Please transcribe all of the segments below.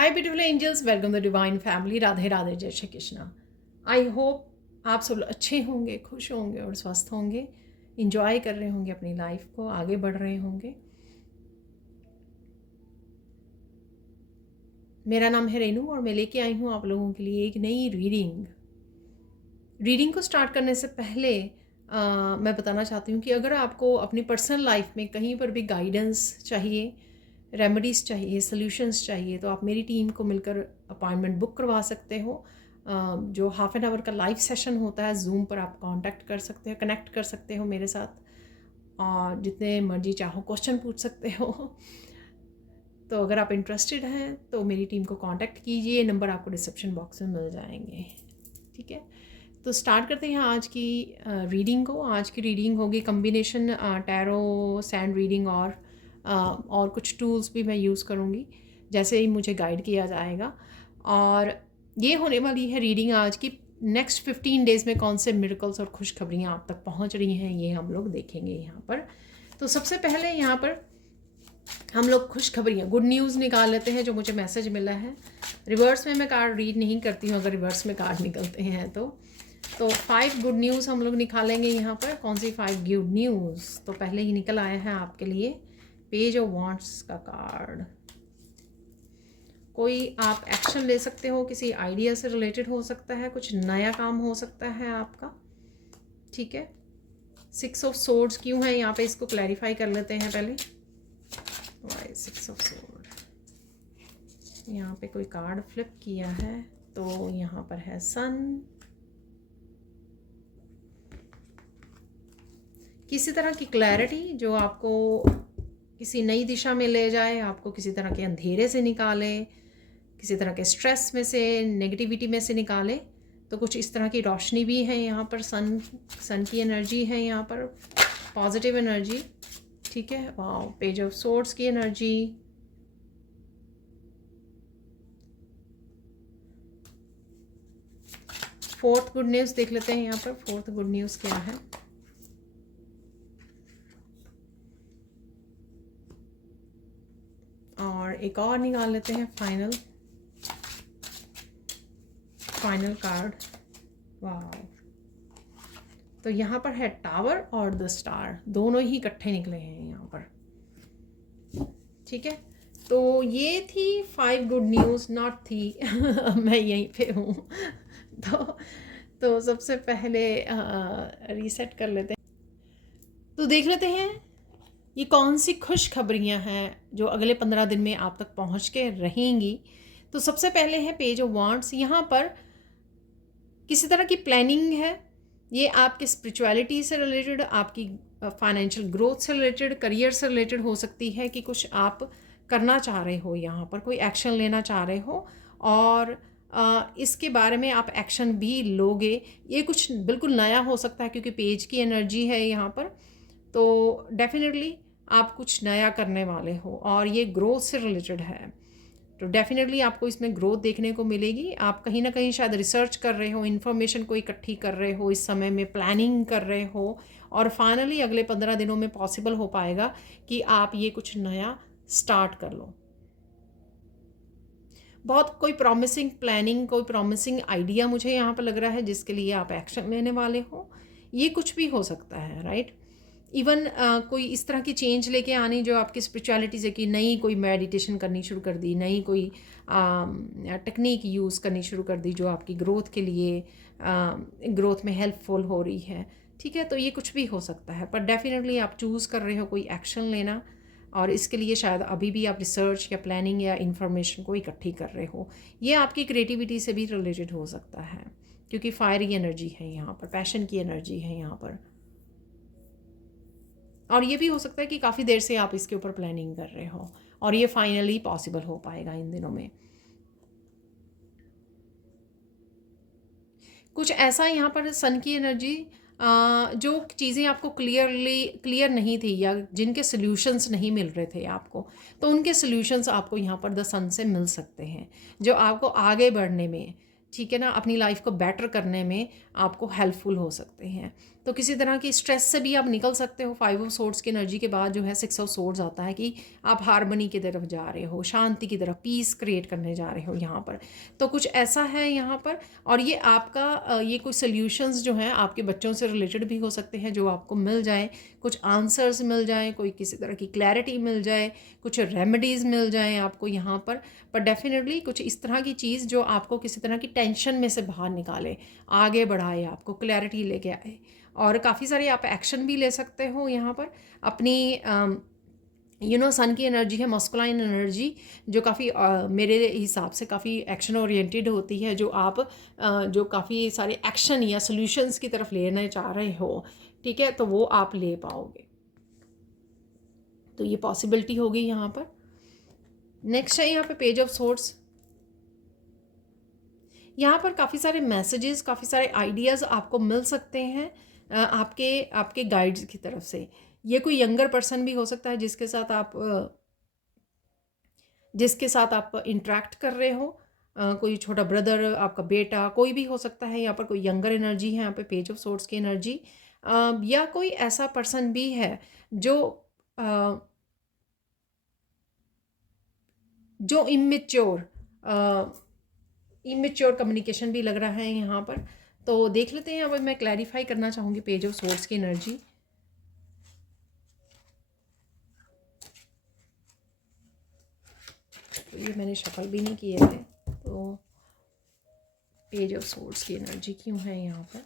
Hi beautiful angels, welcome the divine family. Radhe Radhe, जय Shri Krishna. I hope आप सब अच्छे होंगे, खुश होंगे और स्वस्थ होंगे, इंजॉय कर रहे होंगे अपनी लाइफ को, आगे बढ़ रहे होंगे। मेरा नाम है रेनू और मैं लेके आई हूँ आप लोगों के लिए एक नई रीडिंग को स्टार्ट करने से पहले मैं बताना चाहती हूँ कि अगर आपको अपनी पर्सनल लाइफ में कहीं पर भी गाइडेंस चाहिए, रेमेडीज़ चाहिए, सॉल्यूशंस चाहिए, तो आप मेरी टीम को मिलकर अपॉइंटमेंट बुक करवा सकते हो। जो हाफ एन आवर का लाइव सेशन होता है, जूम पर आप कांटेक्ट कर सकते हो, कनेक्ट कर सकते हो मेरे साथ और जितने मर्जी चाहो क्वेश्चन पूछ सकते हो। तो अगर आप इंटरेस्टेड हैं तो मेरी टीम को कांटेक्ट कीजिए, नंबर आपको डिस्क्रिप्शन बॉक्स में मिल जाएंगे। ठीक है, तो स्टार्ट करते हैं आज की रीडिंग को। आज की रीडिंग होगी कम्बिनेशन टैरो, सैंड रीडिंग और कुछ टूल्स भी मैं यूज़ करूँगी जैसे ही मुझे गाइड किया जाएगा। और ये होने वाली है रीडिंग आज की, नेक्स्ट 15 डेज़ में कौन से मिरेकल्स और खुशखबरियाँ आप तक पहुँच रही हैं ये हम लोग देखेंगे यहाँ पर। तो सबसे पहले यहाँ पर हम लोग खुशखबरियाँ, गुड न्यूज़ निकाल लेते हैं जो मुझे मैसेज मिला है। रिवर्स में मैं कार्ड रीड नहीं करती हूँ, अगर रिवर्स में कार्ड निकलते हैं तो 5 गुड न्यूज़ हम लोग निकालेंगे यहाँ पर। कौन सी 5 गुड न्यूज़? तो पहले ही निकल आया है आपके लिए पेज ऑफ वांड्स का कार्ड। कोई आप एक्शन ले सकते हो, किसी आइडिया से रिलेटेड हो सकता है, कुछ नया काम हो सकता है आपका। ठीक है, 6 ऑफ सोर्ड्स क्यों है यहाँ पे, इसको क्लैरिफाई कर लेते हैं पहले। Why 6 of sword? यहाँ पे कोई कार्ड फ्लिप किया है तो यहाँ पर है सन। किसी तरह की क्लैरिटी जो आपको किसी नई दिशा में ले जाए, आपको किसी तरह के अंधेरे से निकाले, किसी तरह के स्ट्रेस में से, नेगेटिविटी में से निकाले। तो कुछ इस तरह की रोशनी भी है यहाँ पर। सन की एनर्जी है यहाँ पर, पॉजिटिव एनर्जी। ठीक है, वाओ, पेज ऑफ सोर्ड्स की एनर्जी। फोर्थ गुड न्यूज़ देख लेते हैं यहाँ पर। फोर्थ गुड न्यूज़ क्या है? और एक और निकाल लेते हैं फाइनल कार्ड। वाह, तो यहाँ पर है टावर और द स्टार, दोनों ही इकट्ठे निकले हैं यहाँ पर। ठीक है, तो ये थी 5 गुड न्यूज़, नॉट थी मैं यहीं पे हूँ तो सबसे पहले रीसेट कर लेते हैं। तो देख लेते हैं ये कौन सी खुशखबरियाँ हैं जो अगले 15 दिन में आप तक पहुँच के रहेंगी। तो सबसे पहले है पेज ऑफ वांड्स। यहाँ पर किसी तरह की प्लानिंग है, ये आपके स्पिरिचुअलिटी से रिलेटेड, आपकी फाइनेंशियल ग्रोथ से रिलेटेड, करियर से रिलेटेड हो सकती है कि कुछ आप करना चाह रहे हो, यहाँ पर कोई एक्शन लेना चाह रहे हो और इसके बारे में आप एक्शन भी लोगे। ये कुछ बिल्कुल नया हो सकता है क्योंकि पेज की एनर्जी है यहाँ पर। तो डेफिनेटली आप कुछ नया करने वाले हो और ये ग्रोथ से रिलेटेड है, तो डेफिनेटली आपको इसमें ग्रोथ देखने को मिलेगी। आप कहीं ना कहीं शायद रिसर्च कर रहे हो, इन्फॉर्मेशन को इकट्ठी कर रहे हो, इस समय में प्लानिंग कर रहे हो और फाइनली अगले 15 दिनों में पॉसिबल हो पाएगा कि आप ये कुछ नया स्टार्ट कर लो। बहुत कोई प्रॉमिसिंग प्लानिंग, कोई प्रॉमिसिंग आइडिया मुझे यहाँ पर लग रहा है जिसके लिए आप एक्शन लेने वाले हो। ये कुछ भी हो सकता है, राइट। इवन कोई इस तरह की चेंज लेके आनी जो आपकी स्पिरिचुअलिटी से, कि नई कोई मेडिटेशन करनी शुरू कर दी, नई कोई टेक्निक यूज़ करनी शुरू कर दी जो आपकी ग्रोथ के लिए, ग्रोथ में हेल्पफुल हो रही है। ठीक है, तो ये कुछ भी हो सकता है, पर डेफिनेटली आप चूज़ कर रहे हो कोई एक्शन लेना और इसके लिए शायद अभी भी आप रिसर्च या प्लानिंग या इन्फॉर्मेशन को इकट्ठी कर रहे हो। ये आपकी क्रिएटिविटी से भी रिलेटेड हो सकता है क्योंकि फायरी एनर्जी है यहाँ पर, पैशन की एनर्जी है यहाँ पर। और ये भी हो सकता है कि काफ़ी देर से आप इसके ऊपर प्लानिंग कर रहे हो और ये फाइनली पॉसिबल हो पाएगा इन दिनों में। कुछ ऐसा यहाँ पर सन की एनर्जी, जो चीज़ें आपको क्लियर नहीं थी या जिनके सॉल्यूशंस नहीं मिल रहे थे आपको, तो उनके सॉल्यूशंस आपको यहाँ पर द सन से मिल सकते हैं जो आपको आगे बढ़ने में, ठीक है ना, अपनी लाइफ को बेटर करने में आपको हेल्पफुल हो सकते हैं। तो किसी तरह की स्ट्रेस से भी आप निकल सकते हो। 5 ऑफ सोर्ड्स की एनर्जी के बाद जो है 6 ऑफ सोर्ड्स आता है कि आप हार्मनी की तरफ जा रहे हो, शांति की तरफ, पीस क्रिएट करने जा रहे हो यहाँ पर। तो कुछ ऐसा है यहाँ पर। और ये आपका ये कुछ सोल्यूशंस जो हैं आपके बच्चों से रिलेटेड भी हो सकते हैं जो आपको मिल जाएँ, कुछ आंसर्स मिल जाएँ, कोई किसी तरह की क्लैरिटी मिल जाए, कुछ रेमेडीज़ मिल जाएँ आपको यहाँ पर डेफिनेटली कुछ इस तरह की चीज़ जो आपको किसी तरह की टेंशन में से बाहर निकाले, आगे बढ़ाए, आपको क्लैरिटी लेके आए। और काफ़ी सारे आप एक्शन भी ले सकते हो यहाँ पर अपनी सन की एनर्जी है, मस्कुलाइन एनर्जी, जो काफ़ी मेरे हिसाब से काफ़ी एक्शन ओरिएंटेड होती है, जो आप जो काफ़ी सारे एक्शन या सॉल्यूशंस की तरफ लेना चाह रहे हो, ठीक है, तो वो आप ले पाओगे। तो ये पॉसिबिलिटी होगी यहाँ पर। नेक्स्ट है यहाँ पे पेज ऑफ सोर्ड्स। यहाँ पर काफ़ी सारे मैसेजेस, काफ़ी सारे आइडियाज़ आपको मिल सकते हैं आपके आपके गाइड्स की तरफ से। ये कोई यंगर पर्सन भी हो सकता है जिसके साथ आप इंटरेक्ट कर रहे हो, कोई छोटा ब्रदर, आपका बेटा, कोई भी हो सकता है। यहाँ पर कोई यंगर एनर्जी है यहाँ पे, पेज ऑफ सोर्ड्स की एनर्जी। या कोई ऐसा पर्सन भी है जो जो इमेच्योर कम्युनिकेशन भी लग रहा है यहाँ पर। तो देख लेते हैं। अब मैं क्लैरिफाई करना चाहूँगी पेज ऑफ सोर्ड्स की एनर्जी। तो ये मैंने शफल भी नहीं किए थे, तो पेज ऑफ सोर्ड्स की एनर्जी क्यों है यहाँ पर।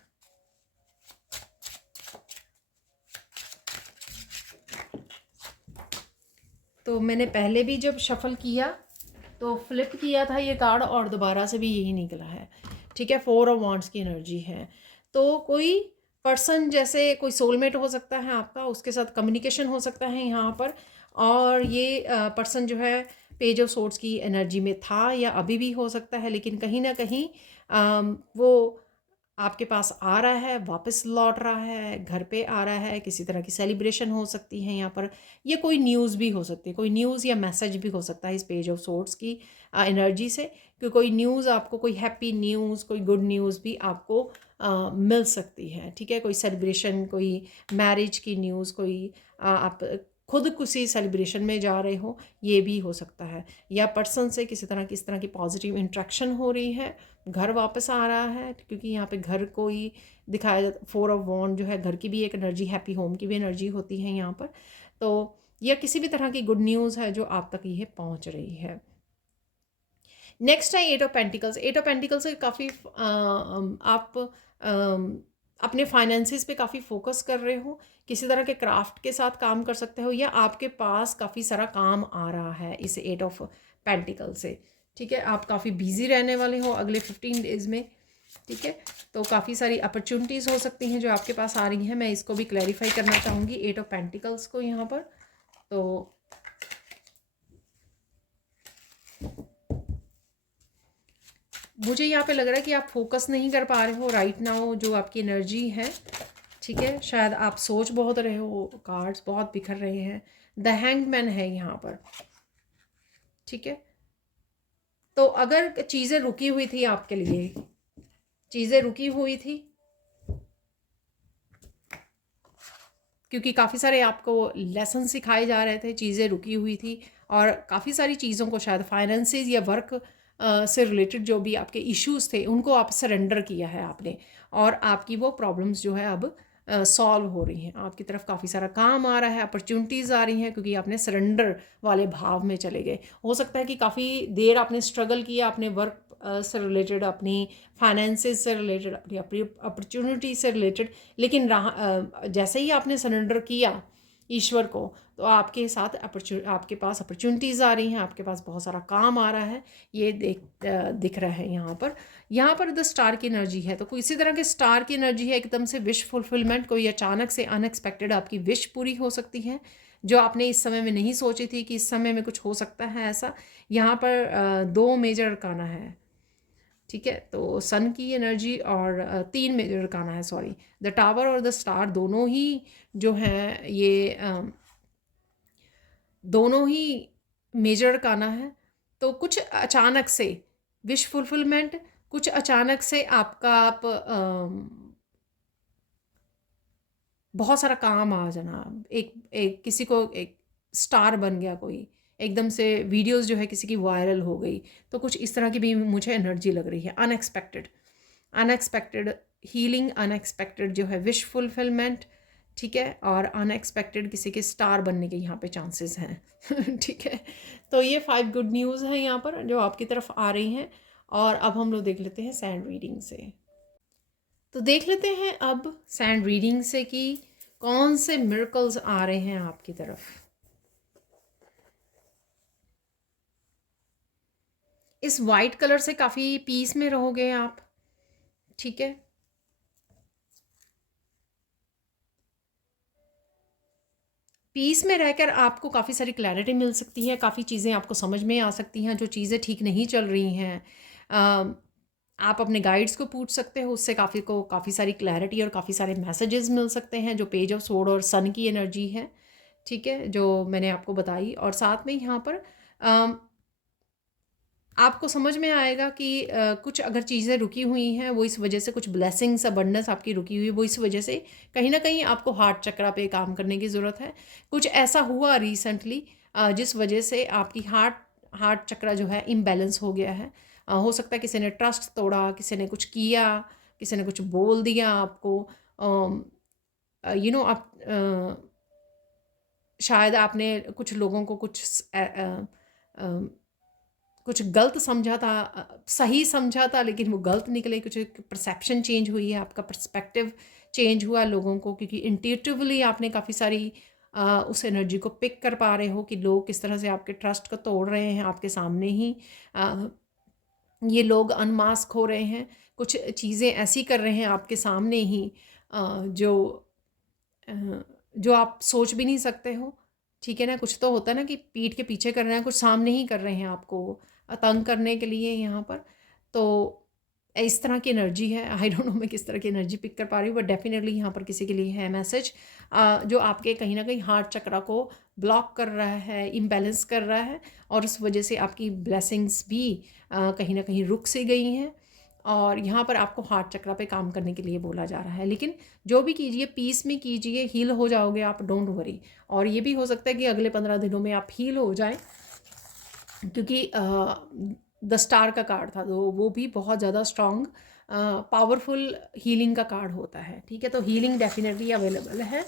तो मैंने पहले भी जब शफल किया तो फ्लिप किया था ये कार्ड और दोबारा से भी यही निकला है, ठीक है। 4 ऑफ वांड्स की एनर्जी है। तो कोई पर्सन, जैसे कोई सोलमेट हो सकता है आपका, उसके साथ कम्युनिकेशन हो सकता है यहाँ पर। और ये पर्सन जो है पेज ऑफ सोर्ड्स की एनर्जी में था या अभी भी हो सकता है, लेकिन कहीं ना कहीं वो आपके पास आ रहा है, वापस लौट रहा है, घर पे आ रहा है। किसी तरह की सेलिब्रेशन हो सकती है यहाँ पर। ये कोई न्यूज़ भी हो सकती है, कोई न्यूज़ या मैसेज भी हो सकता है इस पेज ऑफ सोर्ड्स की एनर्जी से, कि कोई न्यूज़ आपको, कोई हैप्पी न्यूज़, कोई गुड न्यूज़ भी आपको मिल सकती है, ठीक है। कोई सेलिब्रेशन, कोई मैरिज की न्यूज़, कोई आप खुद किसी सेलिब्रेशन में जा रहे हो, ये भी हो सकता है। या पर्सन से किसी तरह की इस तरह की पॉजिटिव इंट्रैक्शन हो रही है, घर वापस आ रहा है, क्योंकि यहाँ पे घर को ही दिखाया जाता। 4 ऑफ वॉन्ड जो है घर की भी एक एनर्जी, हैप्पी होम की भी एनर्जी होती है यहाँ पर। तो यह किसी भी तरह की गुड न्यूज़ है जो आप तक ये पहुँच रही है। नेक्स्ट है 8 ऑफ पेंटिकल्स। 8 ऑफ पेंटिकल्स से काफ़ी आप अपने फाइनेंसिस पे काफ़ी फोकस कर रहे हो, किसी तरह के क्राफ्ट के साथ काम कर सकते हो, या आपके पास काफ़ी सारा काम आ रहा है इस 8 ऑफ पेंटिकल से, ठीक है। आप काफ़ी बिजी रहने वाले हो अगले 15 डेज़ में, ठीक है। तो काफ़ी सारी अपॉर्चुनिटीज़ हो सकती हैं जो आपके पास आ रही हैं। मैं इसको भी क्लैरिफाई करना चाहूँगी 8 ऑफ पेंटिकल्स को यहाँ पर। तो मुझे यहाँ पे लग रहा है कि आप फोकस नहीं कर पा रहे हो राइट नाउ, जो आपकी एनर्जी है, ठीक है। शायद आप सोच बहुत रहे हो, कार्ड्स बहुत बिखर रहे हैं। द हैंग्ड मैन है यहाँ पर, ठीक है। तो अगर चीज़ें रुकी हुई थी आपके लिए, चीज़ें रुकी हुई थी क्योंकि काफ़ी सारे आपको लेसन सिखाए जा रहे थे, चीज़ें रुकी हुई थी, और काफ़ी सारी चीज़ों को शायद फाइनेंसेस या वर्क से रिलेटेड जो भी आपके इश्यूज थे उनको आप सरेंडर किया है आपने, और आपकी वो प्रॉब्लम्स जो है अब सॉल्व हो रही हैं। आपकी तरफ काफ़ी सारा काम आ रहा है, अपॉर्चुनिटीज़ आ रही हैं, क्योंकि आपने सरेंडर वाले भाव में चले गए। हो सकता है कि काफ़ी देर आपने स्ट्रगल किया अपने वर्क से रिलेटेड, अपनी फाइनेंसेस से रिलेटेड, अपनी अपॉर्चुनिटी से रिलेटेड, लेकिन जैसे ही आपने सरेंडर किया ईश्वर को, तो आपके साथ आपके पास अपॉर्चुनिटीज़ आ रही हैं, आपके पास बहुत सारा काम आ रहा है, ये दिख रहा है यहाँ पर। यहाँ पर द स्टार की एनर्जी है, तो कोई इसी तरह के स्टार की एनर्जी है, एकदम से विश फुलफिलमेंट, कोई अचानक से अनएक्सपेक्टेड आपकी विश पूरी हो सकती है जो आपने इस समय में नहीं सोची थी कि इस समय में कुछ हो सकता है ऐसा। यहाँ पर 2 मेजर अरकाना है, ठीक है। तो सन की एनर्जी और 3 मेजर अरकाना है, सॉरी, द टावर और द स्टार दोनों ही जो हैं ये दोनों ही मेजर अरकाना है। तो कुछ अचानक से विश फुलफिलमेंट, कुछ अचानक से आपका आप बहुत सारा काम आ जाना, एक एक किसी को एक स्टार बन गया कोई, एकदम से वीडियोस जो है किसी की वायरल हो गई, तो कुछ इस तरह की भी मुझे एनर्जी लग रही है। अनएक्सपेक्टेड, अनएक्सपेक्टेड हीलिंग, अनएक्सपेक्टेड जो है विश फुलफिलमेंट, ठीक है, और अनएक्सपेक्टेड किसी के स्टार बनने के यहाँ पे चांसेस हैं। ठीक है, तो ये 5 गुड न्यूज़ हैं यहाँ पर जो आपकी तरफ आ रही हैं। और अब हम लोग देख लेते हैं सैंड रीडिंग से। तो देख लेते हैं अब सैंड रीडिंग से कि कौन से मिरेकल्स आ रहे हैं आपकी तरफ। इस वाइट कलर से काफ़ी पीस में रहोगे आप, ठीक है। पीस में रहकर आपको काफ़ी सारी क्लैरिटी मिल सकती है, काफ़ी चीज़ें आपको समझ में आ सकती हैं, जो चीज़ें ठीक नहीं चल रही हैं। आप अपने गाइड्स को पूछ सकते हो, उससे काफ़ी सारी क्लैरिटी और काफ़ी सारे मैसेजेस मिल सकते हैं, जो पेज ऑफ सोर्ड और सन की एनर्जी है, ठीक है, जो मैंने आपको बताई। और साथ में यहाँ पर आपको समझ में आएगा कि कुछ अगर चीज़ें रुकी हुई हैं वो इस वजह से, कुछ ब्लेसिंग्स अबंडेंस आपकी रुकी हुई है वो इस वजह से, कहीं ना कहीं आपको हार्ट चक्रा पे काम करने की ज़रूरत है। कुछ ऐसा हुआ रिसेंटली जिस वजह से आपकी हार्ट चक्रा जो है इम्बैलेंस हो गया है। हो सकता है किसी ने ट्रस्ट तोड़ा, किसी ने कुछ किया, किसी ने कुछ बोल दिया आपको, आप शायद आपने कुछ लोगों को कुछ गलत समझा था, सही समझा था लेकिन वो गलत निकले। कुछ परसेप्शन चेंज हुई है, आपका पर्सपेक्टिव चेंज हुआ लोगों को, क्योंकि इंट्यूटिवली आपने काफ़ी सारी उस एनर्जी को पिक कर पा रहे हो कि लोग किस तरह से आपके ट्रस्ट को तोड़ रहे हैं आपके सामने ही। ये लोग अनमास्क हो रहे हैं, कुछ चीज़ें ऐसी कर रहे हैं आपके सामने ही जो जो आप सोच भी नहीं सकते हो, ठीक है ना। कुछ तो होता है ना कि पीठ के पीछे कर रहे हैं, कुछ सामने ही कर रहे हैं आपको तंग करने के लिए यहाँ पर। तो इस तरह की एनर्जी है। आई डोंट नो मैं किस तरह की एनर्जी पिक कर पा रही हूँ, बट डेफिनेटली यहाँ पर किसी के लिए है मैसेज जो आपके कहीं ना कहीं हार्ट चक्रा को ब्लॉक कर रहा है, इम्बैलेंस कर रहा है, और उस वजह से आपकी ब्लेसिंग्स भी कहीं ना कहीं रुक सी गई हैं। और यहाँ पर आपको हार्ट चक्रा पे काम करने के लिए बोला जा रहा है। लेकिन जो भी कीजिए पीस में कीजिए, हील हो जाओगे आप, डोंट वरी। और ये भी हो सकता है कि अगले 15 दिनों में आप हील हो जाएं, क्योंकि द स्टार का कार्ड था तो वो भी बहुत ज़्यादा स्ट्रॉन्ग पावरफुल हीलिंग का कार्ड होता है, ठीक है। तो हीलिंग डेफिनेटली अवेलेबल है,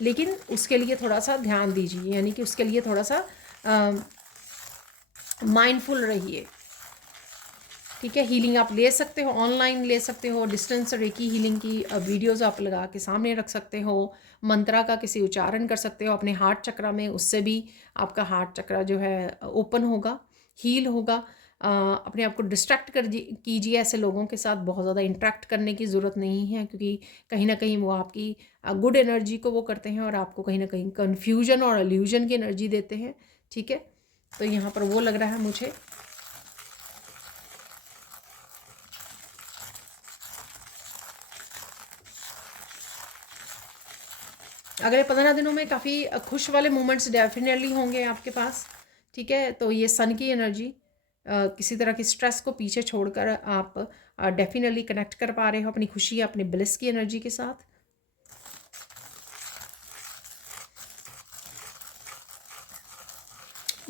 लेकिन उसके लिए थोड़ा सा ध्यान दीजिए, यानी कि उसके लिए थोड़ा सा माइंडफुल रहिए, ठीक है। हीलिंग आप ले सकते हो, ऑनलाइन ले सकते हो, डिस्टेंस रेकी हीलिंग की वीडियोस आप लगा के सामने रख सकते हो, मंत्रा का किसी उच्चारण कर सकते हो अपने हार्ट चक्रा में, उससे भी आपका हार्ट चक्रा जो है ओपन होगा, हील होगा। अपने आप को डिस्ट्रैक्ट कीजिए, ऐसे लोगों के साथ बहुत ज़्यादा इंटरेक्ट करने की ज़रूरत नहीं है, क्योंकि कहीं ना कहीं वो आपकी गुड एनर्जी को वो करते हैं और आपको कहीं ना कहीं कन्फ्यूजन और इल्यूजन की एनर्जी देते हैं, ठीक है। तो यहाँ पर वो लग रहा है मुझे। अगले 15 दिनों में काफ़ी खुश वाले मोमेंट्स डेफिनेटली होंगे आपके पास, ठीक है। तो ये सन की एनर्जी, किसी तरह की स्ट्रेस को पीछे छोड़कर आप डेफिनेटली कनेक्ट कर पा रहे हो अपनी खुशी, अपने ब्लिस की एनर्जी के साथ।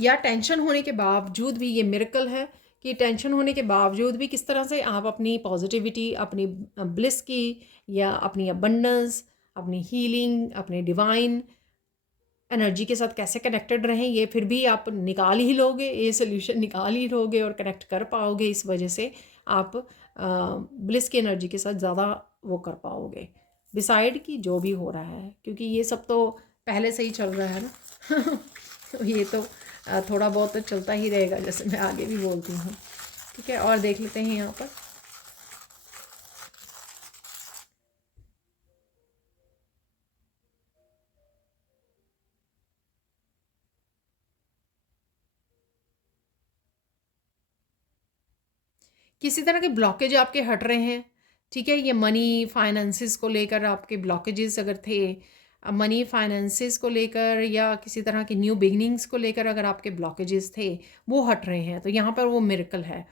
या टेंशन होने के बावजूद भी ये मिरेकल है कि टेंशन होने के बावजूद भी किस तरह से आप अपनी पॉजिटिविटी, अपनी ब्लिस की, या अपनी अबंडेंस, अपनी हीलिंग, अपने डिवाइन एनर्जी के साथ कैसे कनेक्टेड रहें, ये फिर भी आप निकाल ही लोगे, ये सोल्यूशन निकाल ही लोगे और कनेक्ट कर पाओगे। इस वजह से आप ब्लिस की एनर्जी के साथ ज़्यादा वो कर पाओगे डिसाइड कि जो भी हो रहा है, क्योंकि ये सब तो पहले से ही चल रहा है ना। तो ये तो थोड़ा बहुत तो चलता ही रहेगा, जैसे मैं आगे भी बोलती हूँ, ठीक है। और देख लेते हैं यहाँ पर किसी तरह के ब्लॉकेज आपके हट रहे हैं, ठीक है। ये मनी फाइनेंसिस को लेकर आपके ब्लॉकेजेस अगर थे, मनी फाइनेंसिस को लेकर या किसी तरह की न्यू बिगनिंग्स को लेकर अगर आपके ब्लॉकेजेस थे, वो हट रहे हैं, तो यहाँ पर वो मिरेकल है।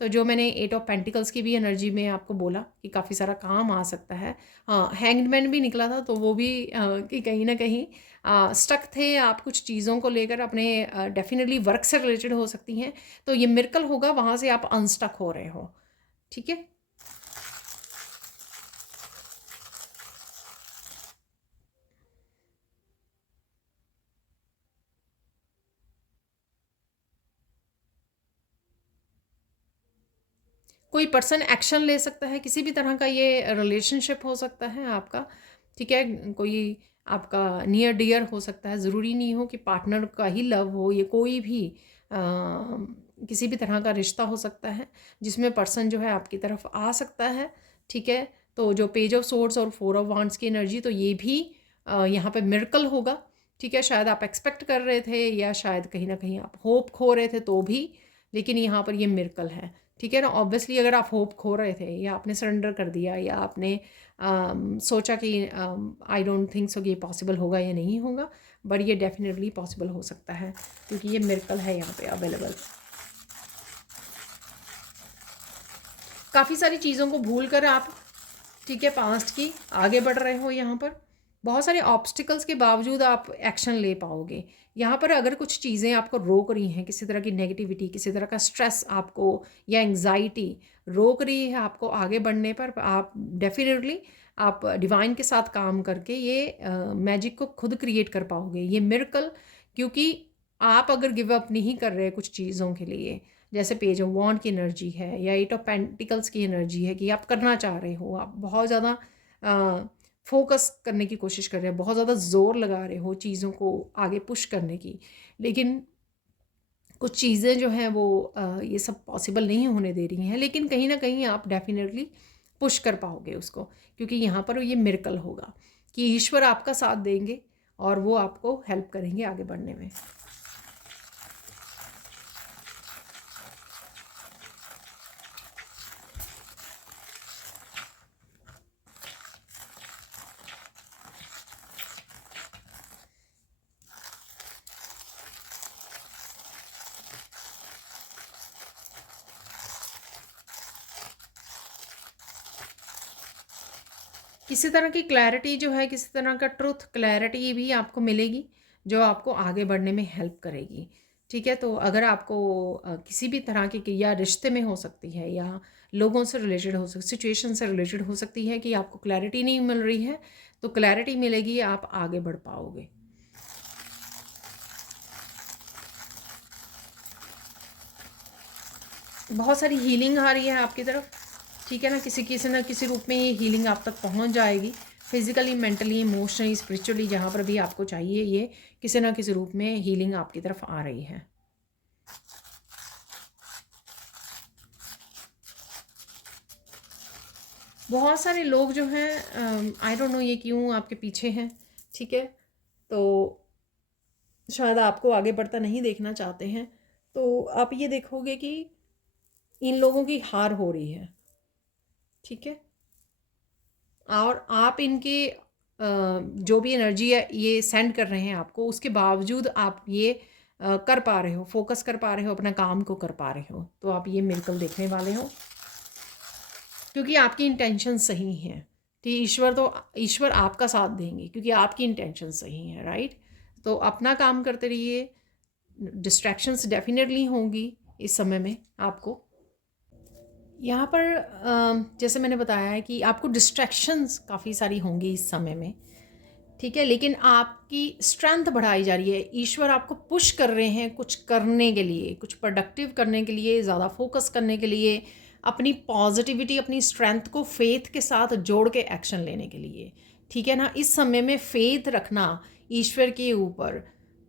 तो जो मैंने 8 ऑफ पेंटिकल्स की भी एनर्जी में आपको बोला कि काफ़ी सारा काम आ सकता है। हाँ, हैंग्ड भी निकला था, तो वो भी कि कहीं ना कहीं स्टक थे आप कुछ चीज़ों को लेकर अपने, डेफिनेटली वर्क से रिलेटेड हो सकती हैं। तो ये मिरेकल होगा, वहाँ से आप अनस्टक हो रहे हो। ठीक है। कोई पर्सन एक्शन ले सकता है, किसी भी तरह का ये रिलेशनशिप हो सकता है आपका। ठीक है, कोई आपका नियर डियर हो सकता है, ज़रूरी नहीं हो कि पार्टनर का ही लव हो, ये कोई भी किसी भी तरह का रिश्ता हो सकता है जिसमें पर्सन जो है आपकी तरफ आ सकता है। ठीक है, तो जो पेज ऑफ सोर्ड्स और 4 ऑफ वांड्स की एनर्जी, तो ये भी यहाँ पे मिरेकल होगा। ठीक है, शायद आप एक्सपेक्ट कर रहे थे या शायद कहीं ना कहीं आप होप खो रहे थे तो भी, लेकिन यहाँ पर ये मिरेकल है। ठीक है ना, ऑब्वियसली अगर आप होप खो रहे थे या आपने सरेंडर कर दिया या आपने सोचा कि आई डोंट थिंक सो कि ये पॉसिबल होगा या नहीं होगा, बट ये डेफिनेटली पॉसिबल हो सकता है क्योंकि ये मिरेकल है यहाँ पे अवेलेबल। काफ़ी सारी चीज़ों को भूल कर आप, ठीक है, पास्ट की आगे बढ़ रहे हो। यहाँ पर बहुत सारे ऑब्स्टिकल्स के बावजूद आप एक्शन ले पाओगे। यहाँ पर अगर कुछ चीज़ें आपको रोक रही हैं, किसी तरह की नेगेटिविटी, किसी तरह का स्ट्रेस आपको या एंग्जाइटी रोक रही है आपको आगे बढ़ने पर, आप डेफिनेटली आप डिवाइन के साथ काम करके ये मैजिक को खुद क्रिएट कर पाओगे, ये मिरेकल। क्योंकि आप अगर गिव अप नहीं कर रहे कुछ चीज़ों के लिए, जैसे पेज ऑफ वॉन्ड की एनर्जी है या 8 ऑफ पेंटिकल्स की एनर्जी है कि आप करना चाह रहे हो, आप बहुत ज़्यादा फोकस करने की कोशिश कर रहे हो, बहुत ज़्यादा ज़ोर लगा रहे हो चीज़ों को आगे पुश करने की, लेकिन कुछ चीज़ें जो हैं वो ये सब पॉसिबल नहीं होने दे रही हैं, लेकिन कहीं ना कहीं आप डेफिनेटली पुश कर पाओगे उसको, क्योंकि यहाँ पर ये मिरेकल होगा कि ईश्वर आपका साथ देंगे और वो आपको हेल्प करेंगे आगे बढ़ने में। किसी तरह की क्लैरिटी जो है, किसी तरह का ट्रुथ क्लैरिटी भी आपको मिलेगी जो आपको आगे बढ़ने में हेल्प करेगी। ठीक है, तो अगर आपको किसी भी तरह की या रिश्ते में हो सकती है या लोगों से रिलेटेड हो सकती, सिचुएशन से रिलेटेड हो सकती है कि आपको क्लैरिटी नहीं मिल रही है, तो क्लैरिटी मिलेगी, आप आगे बढ़ पाओगे। बहुत सारी हीलिंग आ रही है आपकी तरफ। ठीक है ना, किसी न किसी रूप में ये हीलिंग आप तक पहुंच जाएगी, फिजिकली, मेंटली, इमोशनली, स्पिरिचुअली, जहाँ पर भी आपको चाहिए, ये किसी न किसी रूप में हीलिंग आपकी तरफ आ रही है। बहुत सारे लोग जो हैं, आई डोंट नो ये क्यों आपके पीछे हैं। ठीक है, तो शायद आपको आगे बढ़ता नहीं देखना चाहते हैं, तो आप ये देखोगे कि इन लोगों की हार हो रही है। ठीक है, और आप इनके जो भी एनर्जी है ये सेंड कर रहे हैं आपको, उसके बावजूद आप ये कर पा रहे हो, फोकस कर पा रहे हो, अपना काम को कर पा रहे हो, तो आप ये मिरेकल देखने वाले हो क्योंकि आपकी इंटेंशन सही है। ठीक, ईश्वर आपका साथ देंगे क्योंकि आपकी इंटेंशन सही है, राइट। तो अपना काम करते रहिए, डिस्ट्रैक्शंस डेफिनेटली होंगी इस समय में आपको। यहाँ पर जैसे मैंने बताया है कि आपको डिस्ट्रैक्शंस काफ़ी सारी होंगी इस समय में। ठीक है, लेकिन आपकी स्ट्रेंथ बढ़ाई जा रही है, ईश्वर आपको पुश कर रहे हैं कुछ करने के लिए, कुछ प्रोडक्टिव करने के लिए, ज़्यादा फोकस करने के लिए, अपनी पॉजिटिविटी, अपनी स्ट्रेंथ को फेथ के साथ जोड़ के एक्शन लेने के लिए। ठीक है ना, इस समय में फेथ रखना ईश्वर के ऊपर,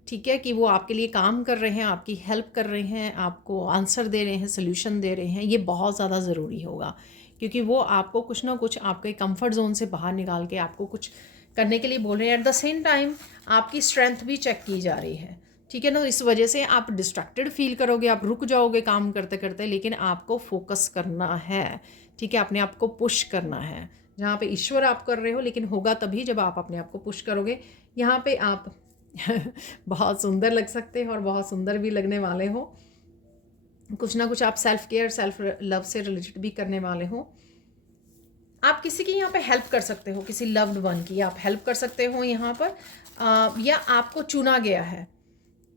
ठीक है, कि वो आपके लिए काम कर रहे हैं, आपकी हेल्प कर रहे हैं, आपको आंसर दे रहे हैं, सोल्यूशन दे रहे हैं, ये बहुत ज़्यादा ज़रूरी होगा क्योंकि वो आपको कुछ ना कुछ आपके कंफर्ट जोन से बाहर निकाल के आपको कुछ करने के लिए बोल रहे हैं। एट द सेम टाइम आपकी स्ट्रेंथ भी चेक की जा रही है। ठीक है ना, इस वजह से आप डिस्ट्रैक्टेड फील करोगे, आप रुक जाओगे काम करते करते, लेकिन आपको फोकस करना है। ठीक है, अपने आप को पुश करना है, जहाँ पे ईश्वर आप कर रहे हो, लेकिन होगा तभी जब आप अपने आप को पुश करोगे। यहाँ पे आप बहुत सुंदर लग सकते हो और बहुत सुंदर भी लगने वाले हो। कुछ ना कुछ आप सेल्फ केयर, सेल्फ लव से रिलेटेड भी करने वाले हो। आप किसी की यहाँ पे हेल्प कर सकते हो, किसी लव्ड वन की आप हेल्प कर सकते हो यहाँ पर, या आपको चुना गया है,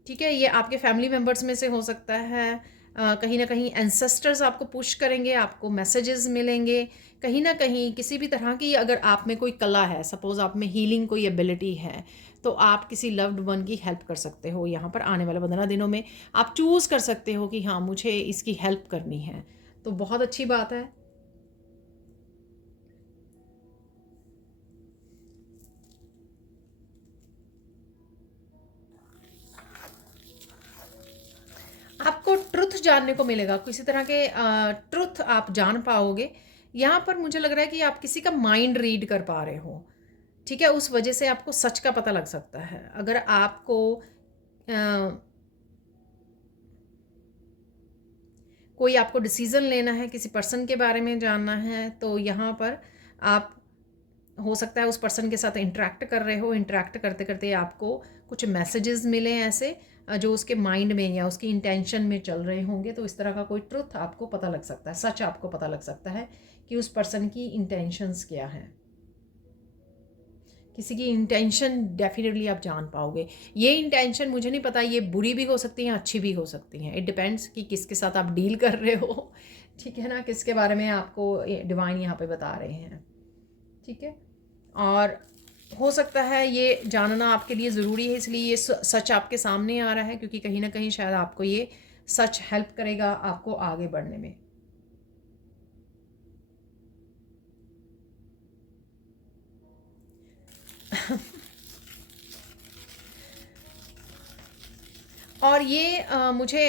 ठीक है। ये आपके फैमिली मेम्बर्स में से हो सकता है, कहीं ना कहीं एंसेस्टर्स आपको पुश करेंगे, आपको मैसेजेस मिलेंगे, कहीं ना कहीं किसी भी तरह की अगर आप में कोई कला है, सपोज आप में हीलिंग कोई एबिलिटी है, तो आप किसी लव्ड वन की हेल्प कर सकते हो यहाँ पर आने वाले 15 दिनों में। आप चूज़ कर सकते हो कि हाँ मुझे इसकी हेल्प करनी है, तो बहुत अच्छी बात है। आपको ट्रुथ जानने को मिलेगा, किसी तरह के ट्रुथ आप जान पाओगे। यहाँ पर मुझे लग रहा है कि आप किसी का माइंड रीड कर पा रहे हो, ठीक है। उस वजह से आपको सच का पता लग सकता है। अगर आपको कोई आपको डिसीज़न लेना है, किसी पर्सन के बारे में जानना है, तो यहाँ पर आप हो सकता है उस पर्सन के साथ इंटरेक्ट कर रहे हो, इंटरेक्ट करते करते आपको कुछ मैसेजेस मिले ऐसे जो उसके माइंड में या उसकी इंटेंशन में चल रहे होंगे, तो इस तरह का कोई ट्रुथ आपको पता लग सकता है, सच आपको पता लग सकता है कि उस पर्सन की इंटेंशंस क्या हैं। किसी की इंटेंशन डेफिनेटली आप जान पाओगे। ये इंटेंशन मुझे नहीं पता, ये बुरी भी हो सकती हैं, अच्छी भी हो सकती हैं, इट डिपेंड्स कि किसके साथ आप डील कर रहे हो, ठीक है ना, किसके बारे में आपको डिवाइन यहाँ पे बता रहे हैं, ठीक है। और हो सकता है ये जानना आपके लिए ज़रूरी है, इसलिए ये सच आपके सामने आ रहा है, क्योंकि कहीं ना कहीं शायद आपको ये सच हेल्प करेगा आपको आगे बढ़ने में। और ये मुझे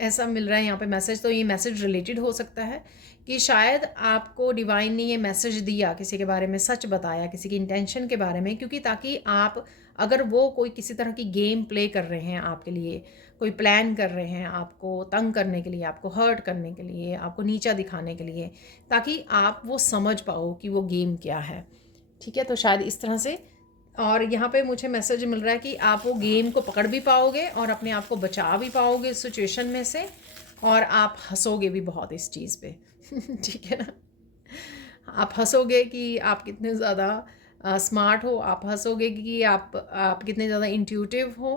ऐसा मिल रहा है यहाँ पे मैसेज, तो ये मैसेज रिलेटेड हो सकता है कि शायद आपको डिवाइन ने ये मैसेज दिया, किसी के बारे में सच बताया, किसी की इंटेंशन के बारे में, क्योंकि ताकि आप, अगर वो कोई किसी तरह की गेम प्ले कर रहे हैं आपके लिए, कोई प्लान कर रहे हैं आपको तंग करने के लिए, आपको हर्ट करने के लिए, आपको नीचा दिखाने के लिए, ताकि आप वो समझ पाओ कि वो गेम क्या है, ठीक है। तो शायद इस तरह से। और यहाँ पे मुझे मैसेज मिल रहा है कि आप वो गेम को पकड़ भी पाओगे और अपने आप को बचा भी पाओगे इस सिचुएशन में से, और आप हंसोगे भी बहुत इस चीज़ पे ठीक है ना। आप हंसोगे कि आप कितने ज़्यादा स्मार्ट हो, आप हंसोगे कि आप कितने ज़्यादा इंट्यूटिव हो,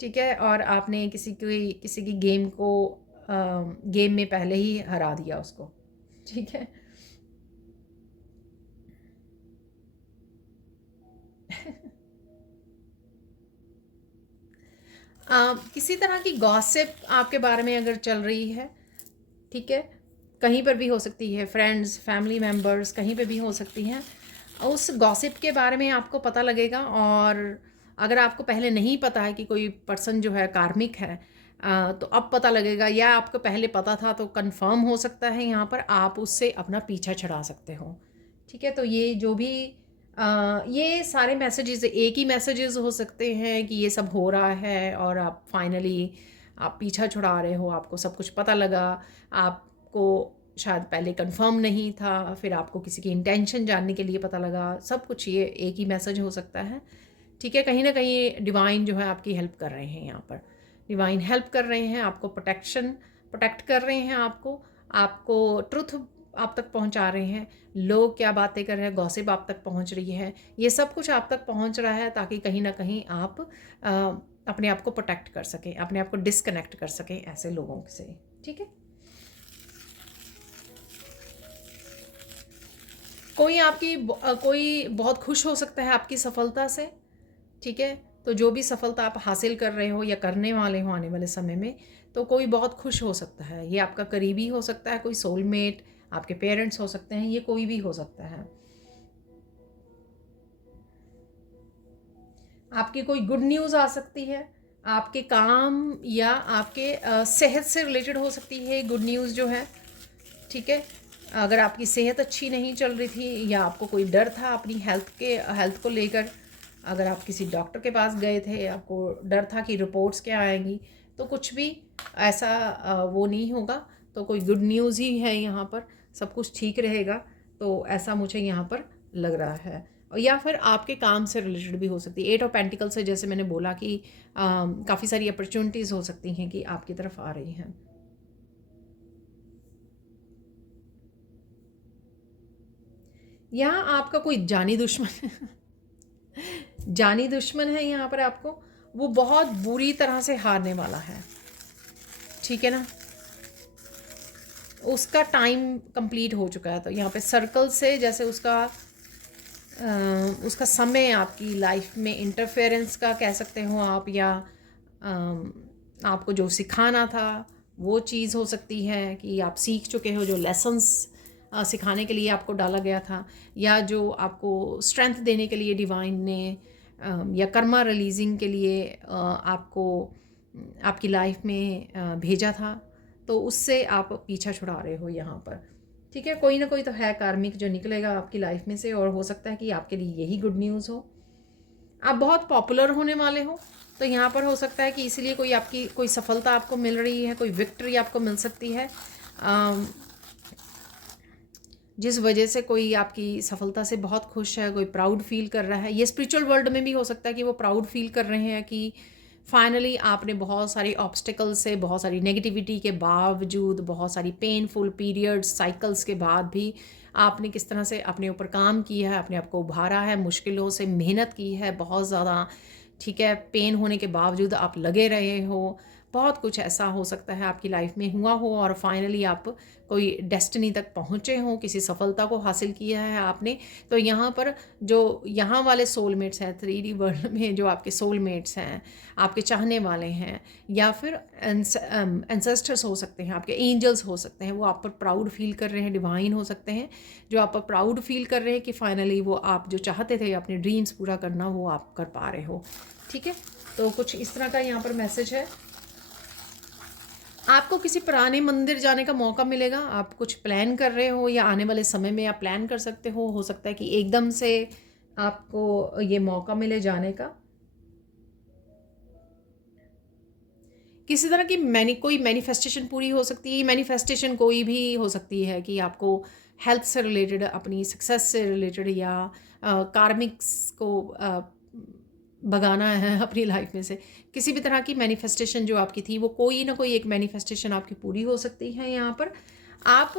ठीक है। और आपने किसी की गेम को गेम में पहले ही हरा दिया उसको, ठीक है। किसी तरह की गॉसिप आपके बारे में अगर चल रही है, ठीक है, कहीं पर भी हो सकती है, फ्रेंड्स, फैमिली मेम्बर्स, कहीं पे भी हो सकती हैं, उस गॉसिप के बारे में आपको पता लगेगा। और अगर आपको पहले नहीं पता है कि कोई पर्सन जो है कार्मिक है, तो अब पता लगेगा, या आपको पहले पता था तो कंफर्म हो सकता है, यहाँ पर आप उससे अपना पीछा छड़ा सकते हो, ठीक है। तो ये जो भी ये सारे मैसेजेस एक ही मैसेजेस हो सकते हैं कि ये सब हो रहा है और आप फाइनली आप पीछा छुड़ा रहे हो, आपको सब कुछ पता लगा, आपको शायद पहले कंफर्म नहीं था, फिर आपको किसी की इंटेंशन जानने के लिए पता लगा, सब कुछ ये एक ही मैसेज हो सकता है, ठीक है। कहीं ना कहीं डिवाइन जो है आपकी हेल्प कर रहे हैं, यहाँ पर डिवाइन हेल्प कर रहे हैं, आपको प्रोटेक्ट कर रहे हैं, आपको आपको ट्रुथ आप तक पहुंचा रहे हैं। लोग क्या बातें कर रहे हैं, गॉसिप आप तक पहुंच रही है, ये सब कुछ आप तक पहुंच रहा है, ताकि कहीं ना कहीं आप अपने आप को प्रोटेक्ट कर सकें, अपने आप को डिस्कनेक्ट कर सकें ऐसे लोगों से, ठीक है। कोई बहुत खुश हो सकता है आपकी सफलता से, ठीक है। तो जो भी सफलता आप हासिल कर रहे हो या करने वाले हो आने वाले समय में, तो कोई बहुत खुश हो सकता है, ये आपका करीबी हो सकता है, कोई सोलमेट, आपके पेरेंट्स हो सकते हैं, ये कोई भी हो सकता है। आपकी कोई गुड न्यूज़ आ सकती है, आपके काम या आपके सेहत से रिलेटेड हो सकती है गुड न्यूज़ जो है, ठीक है। अगर आपकी सेहत अच्छी नहीं चल रही थी या आपको कोई डर था अपनी हेल्थ को लेकर, अगर आप किसी डॉक्टर के पास गए थे, आपको डर था कि रिपोर्ट्स क्या आएंगी, तो कुछ भी ऐसा वो नहीं होगा, तो कोई गुड न्यूज़ ही है यहाँ पर, सब कुछ ठीक रहेगा, तो ऐसा मुझे यहाँ पर लग रहा है। और या फिर आपके काम से रिलेटेड भी हो सकती है, 8 ऑफ पेंटिकल से, जैसे मैंने बोला कि काफ़ी सारी अपॉर्चुनिटीज़ हो सकती हैं कि आपकी तरफ आ रही हैं। यहाँ आपका कोई जानी दुश्मन जानी दुश्मन है यहाँ पर आपको, वो बहुत बुरी तरह से हारने वाला है, ठीक है ना। उसका टाइम कंप्लीट हो चुका है। तो यहाँ पे सर्कल से जैसे उसका समय आपकी लाइफ में इंटरफेरेंस का कह सकते हो आप, या आपको जो सिखाना था वो चीज़ हो सकती है कि आप सीख चुके हो, जो लेसन्स सिखाने के लिए आपको डाला गया था, या जो आपको स्ट्रेंथ देने के लिए डिवाइन ने या कर्मा रिलीजिंग के लिए आपको आपकी लाइफ में भेजा था, तो उससे आप पीछा छुड़ा रहे हो यहाँ पर, ठीक है। कोई ना कोई तो है कार्मिक जो निकलेगा आपकी लाइफ में से, और हो सकता है कि आपके लिए यही गुड न्यूज़ हो। आप बहुत पॉपुलर होने वाले हो, तो यहाँ पर हो सकता है कि इसलिए कोई सफलता आपको मिल रही है, कोई विक्ट्री आपको मिल सकती है, जिस वजह से कोई आपकी सफलता से बहुत खुश है, कोई प्राउड फील कर रहा है। ये स्पिरिचुअल वर्ल्ड में भी हो सकता है कि वो प्राउड फील कर रहे हैं कि फाइनली आपने बहुत सारी ऑब्स्टिकल्स से, बहुत सारी नेगेटिविटी के बावजूद, बहुत सारी पेनफुल पीरियड्स साइकिल्स के बाद भी आपने किस तरह से अपने ऊपर काम किया है, अपने आप को उभारा है, मुश्किलों से मेहनत की है बहुत ज़्यादा, ठीक है। पेन होने के बावजूद आप लगे रहे हो। बहुत कुछ ऐसा हो सकता है आपकी लाइफ में हुआ हो, और फाइनली आप कोई डेस्टिनी तक पहुँचे हों, किसी सफलता को हासिल किया है आपने। तो यहाँ पर जो यहाँ वाले सोलमेट्स हैं 3D वर्ल्ड में, जो आपके सोलमेट्स हैं, आपके चाहने वाले हैं, या फिर एंसेस्टर्स हो सकते हैं, आपके एंजल्स हो सकते हैं, वो आप पर प्राउड फील कर रहे हैं, डिवाइन हो सकते हैं जो आप पर प्राउड फील कर रहे हैं कि फाइनली वो आप जो चाहते थे अपने ड्रीम्स पूरा करना, वो आप कर पा रहे हो, ठीक है। तो कुछ इस तरह का यहाँ पर मैसेज है। आपको किसी पुराने मंदिर जाने का मौका मिलेगा। आप कुछ प्लान कर रहे हो, या आने वाले समय में आप प्लान कर सकते हो सकता है कि एकदम से आपको ये मौका मिले जाने का। किसी तरह की कोई मैनिफेस्टेशन पूरी हो सकती है। मैनिफेस्टेशन कोई भी हो सकती है कि आपको हेल्थ से रिलेटेड, अपनी सक्सेस से रिलेटेड, या कार्मिक्स को भगाना है अपनी लाइफ में से। किसी भी तरह की मैनिफेस्टेशन जो आपकी थी, वो कोई ना कोई एक मैनिफेस्टेशन आपकी पूरी हो सकती है। यहाँ पर आप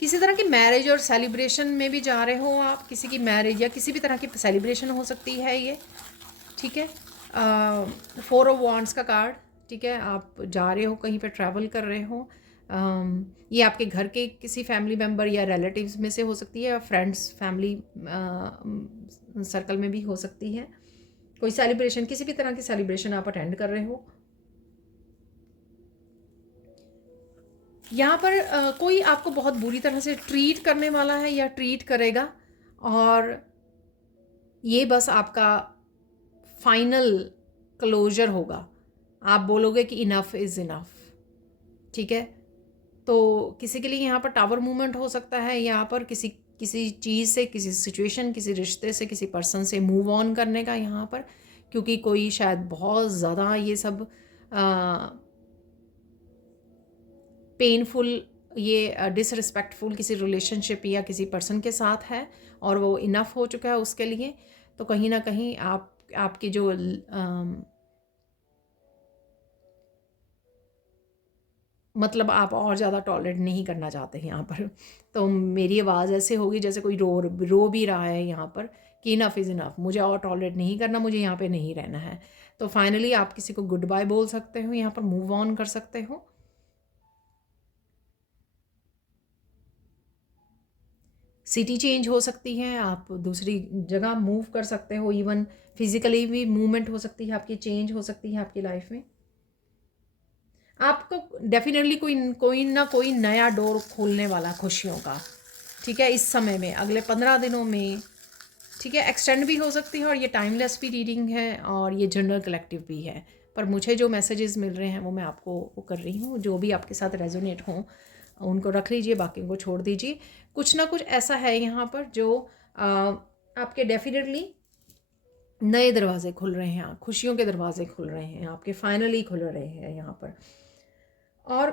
किसी तरह की मैरिज और सेलिब्रेशन में भी जा रहे हो, आप किसी की मैरिज या किसी भी तरह की सेलिब्रेशन हो सकती है ये, ठीक है। 4 ऑफ वॉन्ड्स का कार्ड, ठीक है। आप जा रहे हो, कहीं पे ट्रैवल कर रहे हो। ये आपके घर के किसी फैमिली मेम्बर या रिलेटिव्स में से हो सकती है, या फ्रेंड्स फैमिली सर्कल में भी हो सकती है। कोई सेलिब्रेशन, किसी भी तरह की सेलिब्रेशन आप अटेंड कर रहे हो। यहाँ पर कोई आपको बहुत बुरी तरह से ट्रीट करने वाला है या ट्रीट करेगा, और ये बस आपका फाइनल क्लोजर होगा। आप बोलोगे कि इनफ इज़ इनफ, ठीक है। तो किसी के लिए यहाँ पर टावर मूवमेंट हो सकता है, यहाँ पर किसी किसी चीज़ से, किसी सिचुएशन, किसी रिश्ते से, किसी पर्सन से मूव ऑन करने का यहाँ पर, क्योंकि कोई शायद बहुत ज़्यादा ये सब पेनफुल, ये डिसरिस्पेक्टफुल किसी रिलेशनशिप या किसी पर्सन के साथ है, और वो इनफ हो चुका है उसके लिए। तो कहीं ना कहीं आपकी जो मतलब आप और ज़्यादा टॉलरेट नहीं करना चाहते हैं यहाँ पर। तो मेरी आवाज़ ऐसे होगी जैसे कोई रो भी रहा है यहाँ पर कि इनफ इज़ इनफ, मुझे और टॉलरेट नहीं करना, मुझे यहाँ पे नहीं रहना है। तो फाइनली आप किसी को गुड बाय बोल सकते हो, यहाँ पर मूव ऑन कर सकते हो। सिटी चेंज हो सकती है, आप दूसरी जगह मूव कर सकते हो, इवन फिजिकली भी मूवमेंट हो सकती है आपकी, चेंज हो सकती है आपकी लाइफ में। आपको डेफिनेटली कोई ना कोई नया डोर खोलने वाला खुशियों का, ठीक है, इस समय में, अगले 15 दिनों में, ठीक है। एक्सटेंड भी हो सकती है, और ये टाइमलेस भी रीडिंग है, और ये जनरल कलेक्टिव भी है। पर मुझे जो मैसेजेस मिल रहे हैं वो मैं आपको वो कर रही हूँ। जो भी आपके साथ रेजोनेट हों उनको रख लीजिए, बाकी को छोड़ दीजिए। कुछ ना कुछ ऐसा है यहाँ पर जो आपके डेफिनेटली नए दरवाजे खुल रहे हैं, खुशियों के दरवाजे खुल रहे हैं आपके, फाइनली खुल रहे हैं यहाँ पर। और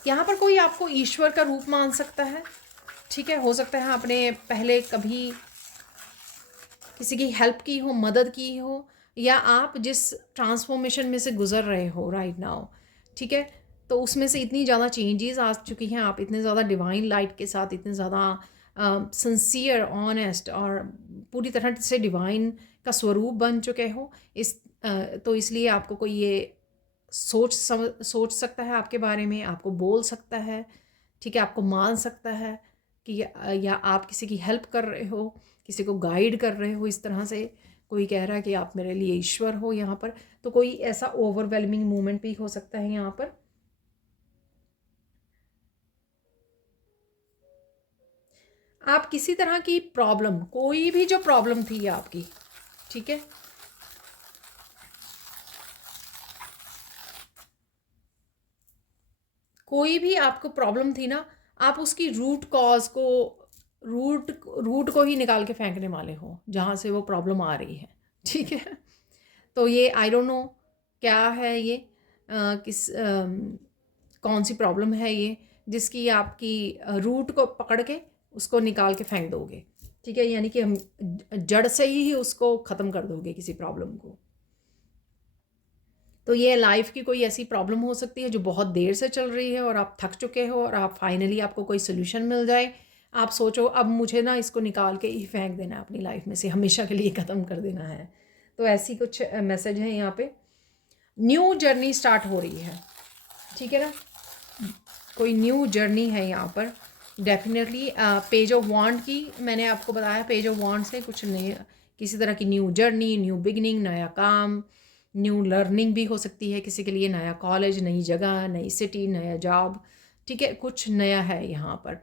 यहाँ पर कोई आपको ईश्वर का रूप मान सकता है, ठीक है। हो सकता है आपने पहले कभी किसी की हेल्प की हो, मदद की हो, या आप जिस ट्रांसफॉर्मेशन में से गुजर रहे हो राइट नाउ, ठीक है, तो उसमें से इतनी ज़्यादा चेंजेस आ चुकी हैं, आप इतने ज़्यादा डिवाइन लाइट के साथ इतने ज़्यादा सिंसियर, ऑनेस्ट और पूरी तरह से डिवाइन का स्वरूप बन चुके हो। तो इसलिए आपको कोई ये सोच सकता है आपके बारे में, आपको बोल सकता है, ठीक है, आपको मान सकता है कि या आप किसी की हेल्प कर रहे हो, किसी को गाइड कर रहे हो, इस तरह से कोई कह रहा है कि आप मेरे लिए ईश्वर हो यहाँ पर। तो कोई ऐसा ओवरवेलमिंग मोमेंट भी हो सकता है यहाँ पर। आप किसी तरह की प्रॉब्लम, कोई भी जो प्रॉब्लम थी आपकी, ठीक है, कोई भी आपको प्रॉब्लम थी ना, आप उसकी रूट कॉज को, रूट रूट को ही निकाल के फेंकने वाले हो जहाँ से वो प्रॉब्लम आ रही है, ठीक है। तो ये आई डोंट नो क्या है ये, कौन सी प्रॉब्लम है ये जिसकी आपकी रूट को पकड़ के उसको निकाल के फेंक दोगे, ठीक है, यानी कि हम जड़ से ही उसको ख़त्म कर दोगे किसी प्रॉब्लम को। तो ये लाइफ की कोई ऐसी प्रॉब्लम हो सकती है जो बहुत देर से चल रही है और आप थक चुके हो और आप फाइनली आपको कोई सोल्यूशन मिल जाए, आप सोचो अब मुझे ना इसको निकाल के ही फेंक देना है अपनी लाइफ में से, हमेशा के लिए ख़त्म कर देना है। तो ऐसी कुछ मैसेज है यहाँ पे। न्यू जर्नी स्टार्ट हो रही है, ठीक है ना, कोई न्यू जर्नी है यहाँ पर डेफिनेटली। पेज ऑफ वांड की मैंने आपको बताया, पेज ऑफ वांड से कुछ नए, किसी तरह की न्यू जर्नी, न्यू बिगनिंग, नया काम, न्यू लर्निंग भी हो सकती है किसी के लिए, नया कॉलेज, नई जगह, नई सिटी, नया जॉब, ठीक है, कुछ नया है यहाँ पर।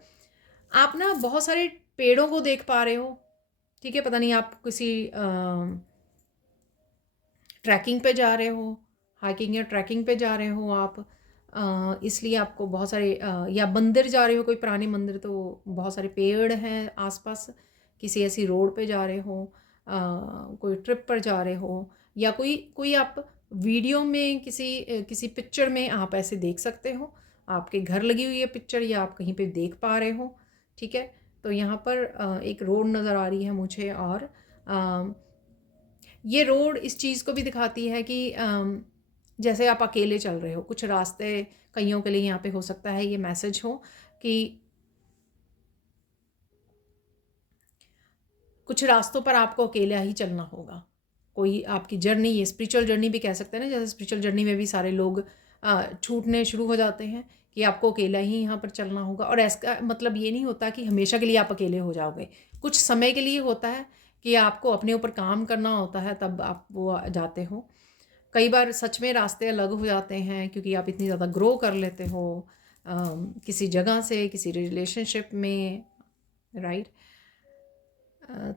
आप ना बहुत सारे पेड़ों को देख पा रहे हो, ठीक है, पता नहीं आप किसी ट्रैकिंग पे जा रहे हो, हाइकिंग या ट्रैकिंग पे जा रहे हो आप, इसलिए आपको बहुत सारे या मंदिर जा रहे हो, कोई पुराने मंदिर, तो बहुत सारे पेड़ हैं आसपास, किसी ऐसी रोड पे जा रहे हो, कोई ट्रिप पर जा रहे हो, या कोई कोई आप वीडियो में किसी पिक्चर में आप ऐसे देख सकते हो, आपके घर लगी हुई है पिक्चर या आप कहीं पे देख पा रहे हो, ठीक है। तो यहाँ पर एक रोड नज़र आ रही है मुझे, और ये रोड इस चीज़ को भी दिखाती है कि जैसे आप अकेले चल रहे हो, कुछ रास्ते कईयों के लिए यहाँ पे हो सकता है ये मैसेज हो कि कुछ रास्तों पर आपको अकेला ही चलना होगा। कोई आपकी जर्नी, ये स्पिरिचुअल जर्नी भी कह सकते हैं ना, जैसे स्पिरिचुअल जर्नी में भी सारे लोग छूटने शुरू हो जाते हैं कि आपको अकेला ही यहाँ पर चलना होगा। और इसका मतलब ये नहीं होता कि हमेशा के लिए आप अकेले हो जाओगे, कुछ समय के लिए होता है कि आपको अपने ऊपर काम करना होता है, तब आप वो जाते हो। कई बार सच में रास्ते अलग हो जाते हैं क्योंकि आप इतनी ज़्यादा ग्रो कर लेते हो किसी जगह से, किसी रिलेशनशिप में, राइट।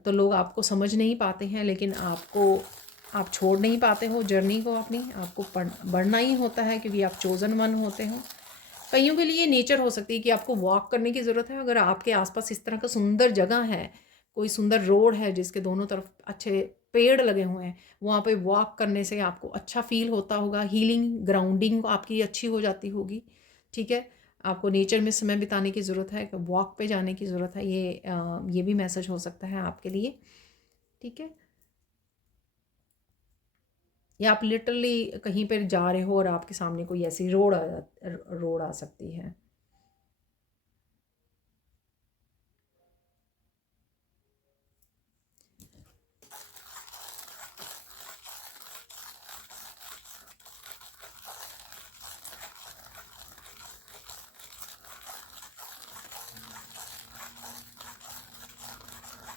तो लोग आपको समझ नहीं पाते हैं, लेकिन आप छोड़ नहीं पाते हो जर्नी को अपनी, आपको बढ़ना ही होता है क्योंकि आप चोज़न वन होते हो। कईयों के लिए नेचर हो सकती है कि आपको वॉक करने की ज़रूरत है, अगर आपके आसपास इस तरह का सुंदर जगह है, कोई सुंदर रोड है जिसके दोनों तरफ अच्छे पेड़ लगे हुए हैं, वहाँ पे वॉक करने से आपको अच्छा फील होता होगा, हीलिंग, ग्राउंडिंग आपकी अच्छी हो जाती होगी, ठीक है। आपको नेचर में समय बिताने की ज़रूरत है, वॉक पे जाने की ज़रूरत है, ये भी मैसेज हो सकता है आपके लिए, ठीक है। या आप लिटरली कहीं पर जा रहे हो और आपके सामने कोई ऐसी रोड आ सकती है।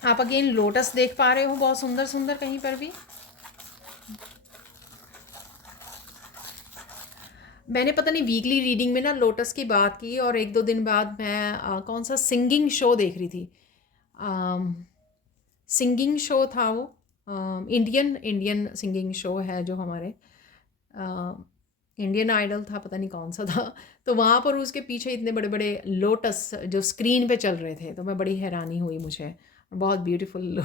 आप अगेन लोटस देख पा रहे हो बहुत सुंदर सुंदर कहीं पर भी। मैंने पता नहीं वीकली रीडिंग में ना लोटस की बात की, और एक दो दिन बाद मैं कौन सा सिंगिंग शो देख रही थी, सिंगिंग शो था वो, इंडियन इंडियन सिंगिंग शो है जो हमारे इंडियन आइडल था, पता नहीं कौन सा था। तो वहाँ पर उसके पीछे इतने बड़े बड़े लोटस जो स्क्रीन पे चल रहे थे, तो मैं बड़ी हैरानी हुई मुझे, बहुत ब्यूटीफुल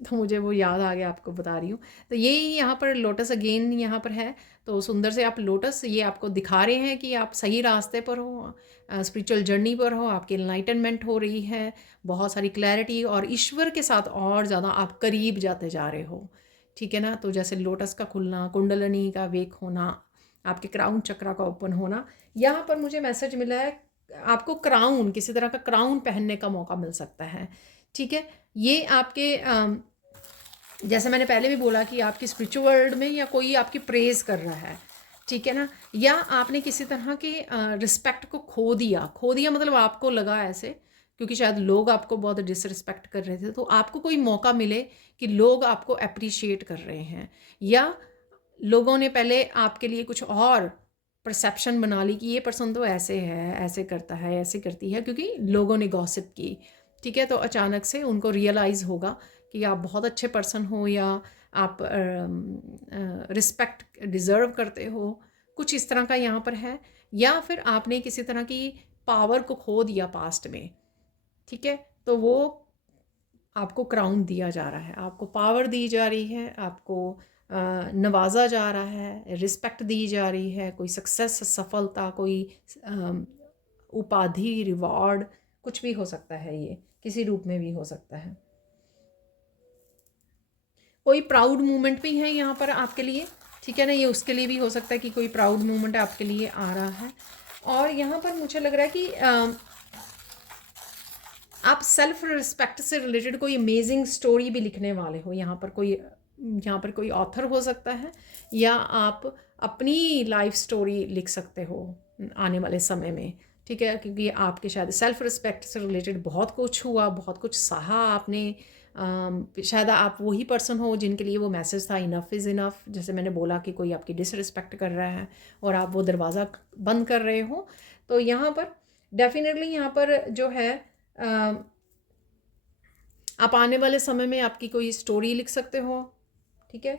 तो मुझे वो याद आ गया, आपको बता रही हूँ। तो ये यहाँ पर लोटस अगेन यहाँ पर है, तो सुंदर से आप लोटस, ये आपको दिखा रहे हैं कि आप सही रास्ते पर हो, स्पिरिचुअल जर्नी पर हो, आपकी एनलाइटनमेंट हो रही है, बहुत सारी क्लैरिटी, और ईश्वर के साथ और ज़्यादा आप करीब जाते जा रहे हो, ठीक है ना। तो जैसे लोटस का खुलना, कुंडलनी का वेक होना, आपके क्राउन चक्रा का ओपन होना। यहाँ पर मुझे मैसेज मिला है आपको क्राउन, किसी तरह का क्राउन पहनने का मौका मिल सकता है, ठीक है। ये आपके जैसे मैंने पहले भी बोला कि आपकी स्पिरिचुअल वर्ल्ड में या कोई आपकी प्रेज कर रहा है, ठीक है ना, या आपने किसी तरह की रिस्पेक्ट को खो दिया मतलब आपको लगा ऐसे, क्योंकि शायद लोग आपको बहुत डिसरिस्पेक्ट कर रहे थे, तो आपको कोई मौका मिले कि लोग आपको अप्रिशिएट कर रहे हैं, या लोगों ने पहले आपके लिए कुछ और परसेप्शन बना ली कि ये पर्सन तो ऐसे है, ऐसे करता है, ऐसे करती है, क्योंकि लोगों ने गॉसिप की, ठीक है। तो अचानक से उनको रियलाइज़ होगा कि आप बहुत अच्छे पर्सन हो, या आप रिस्पेक्ट डिज़र्व करते हो, कुछ इस तरह का यहाँ पर है। या फिर आपने किसी तरह की पावर को खो दिया पास्ट में, ठीक है, तो वो आपको क्राउन दिया जा रहा है, आपको पावर दी जा रही है, आपको नवाजा जा रहा है, रिस्पेक्ट दी जा रही है, कोई सक्सेस, सफलता, कोई उपाधि, रिवॉर्ड, कुछ भी हो सकता है, ये किसी रूप में भी हो सकता है। कोई प्राउड मोमेंट भी है यहाँ पर आपके लिए, ठीक है ना, ये उसके लिए भी हो सकता है कि कोई प्राउड मोमेंट आपके लिए आ रहा है। और यहाँ पर मुझे लग रहा है कि आप सेल्फ रिस्पेक्ट से रिलेटेड कोई अमेजिंग स्टोरी भी लिखने वाले हो। यहाँ पर कोई ऑथर हो सकता है, या आप अपनी लाइफ स्टोरी लिख सकते हो आने वाले समय में, ठीक है, क्योंकि आपके शायद सेल्फ रिस्पेक्ट से रिलेटेड बहुत कुछ हुआ, बहुत कुछ सहा आपने। शायद आप वही पर्सन हो जिनके लिए वो मैसेज था, इनफ इज़ इनफ। जैसे मैंने बोला कि कोई आपकी डिसरिस्पेक्ट कर रहा है और आप वो दरवाज़ा बंद कर रहे हो, तो यहाँ पर डेफिनेटली यहाँ पर जो है आप आने वाले समय में आपकी कोई स्टोरी लिख सकते हो, ठीक है।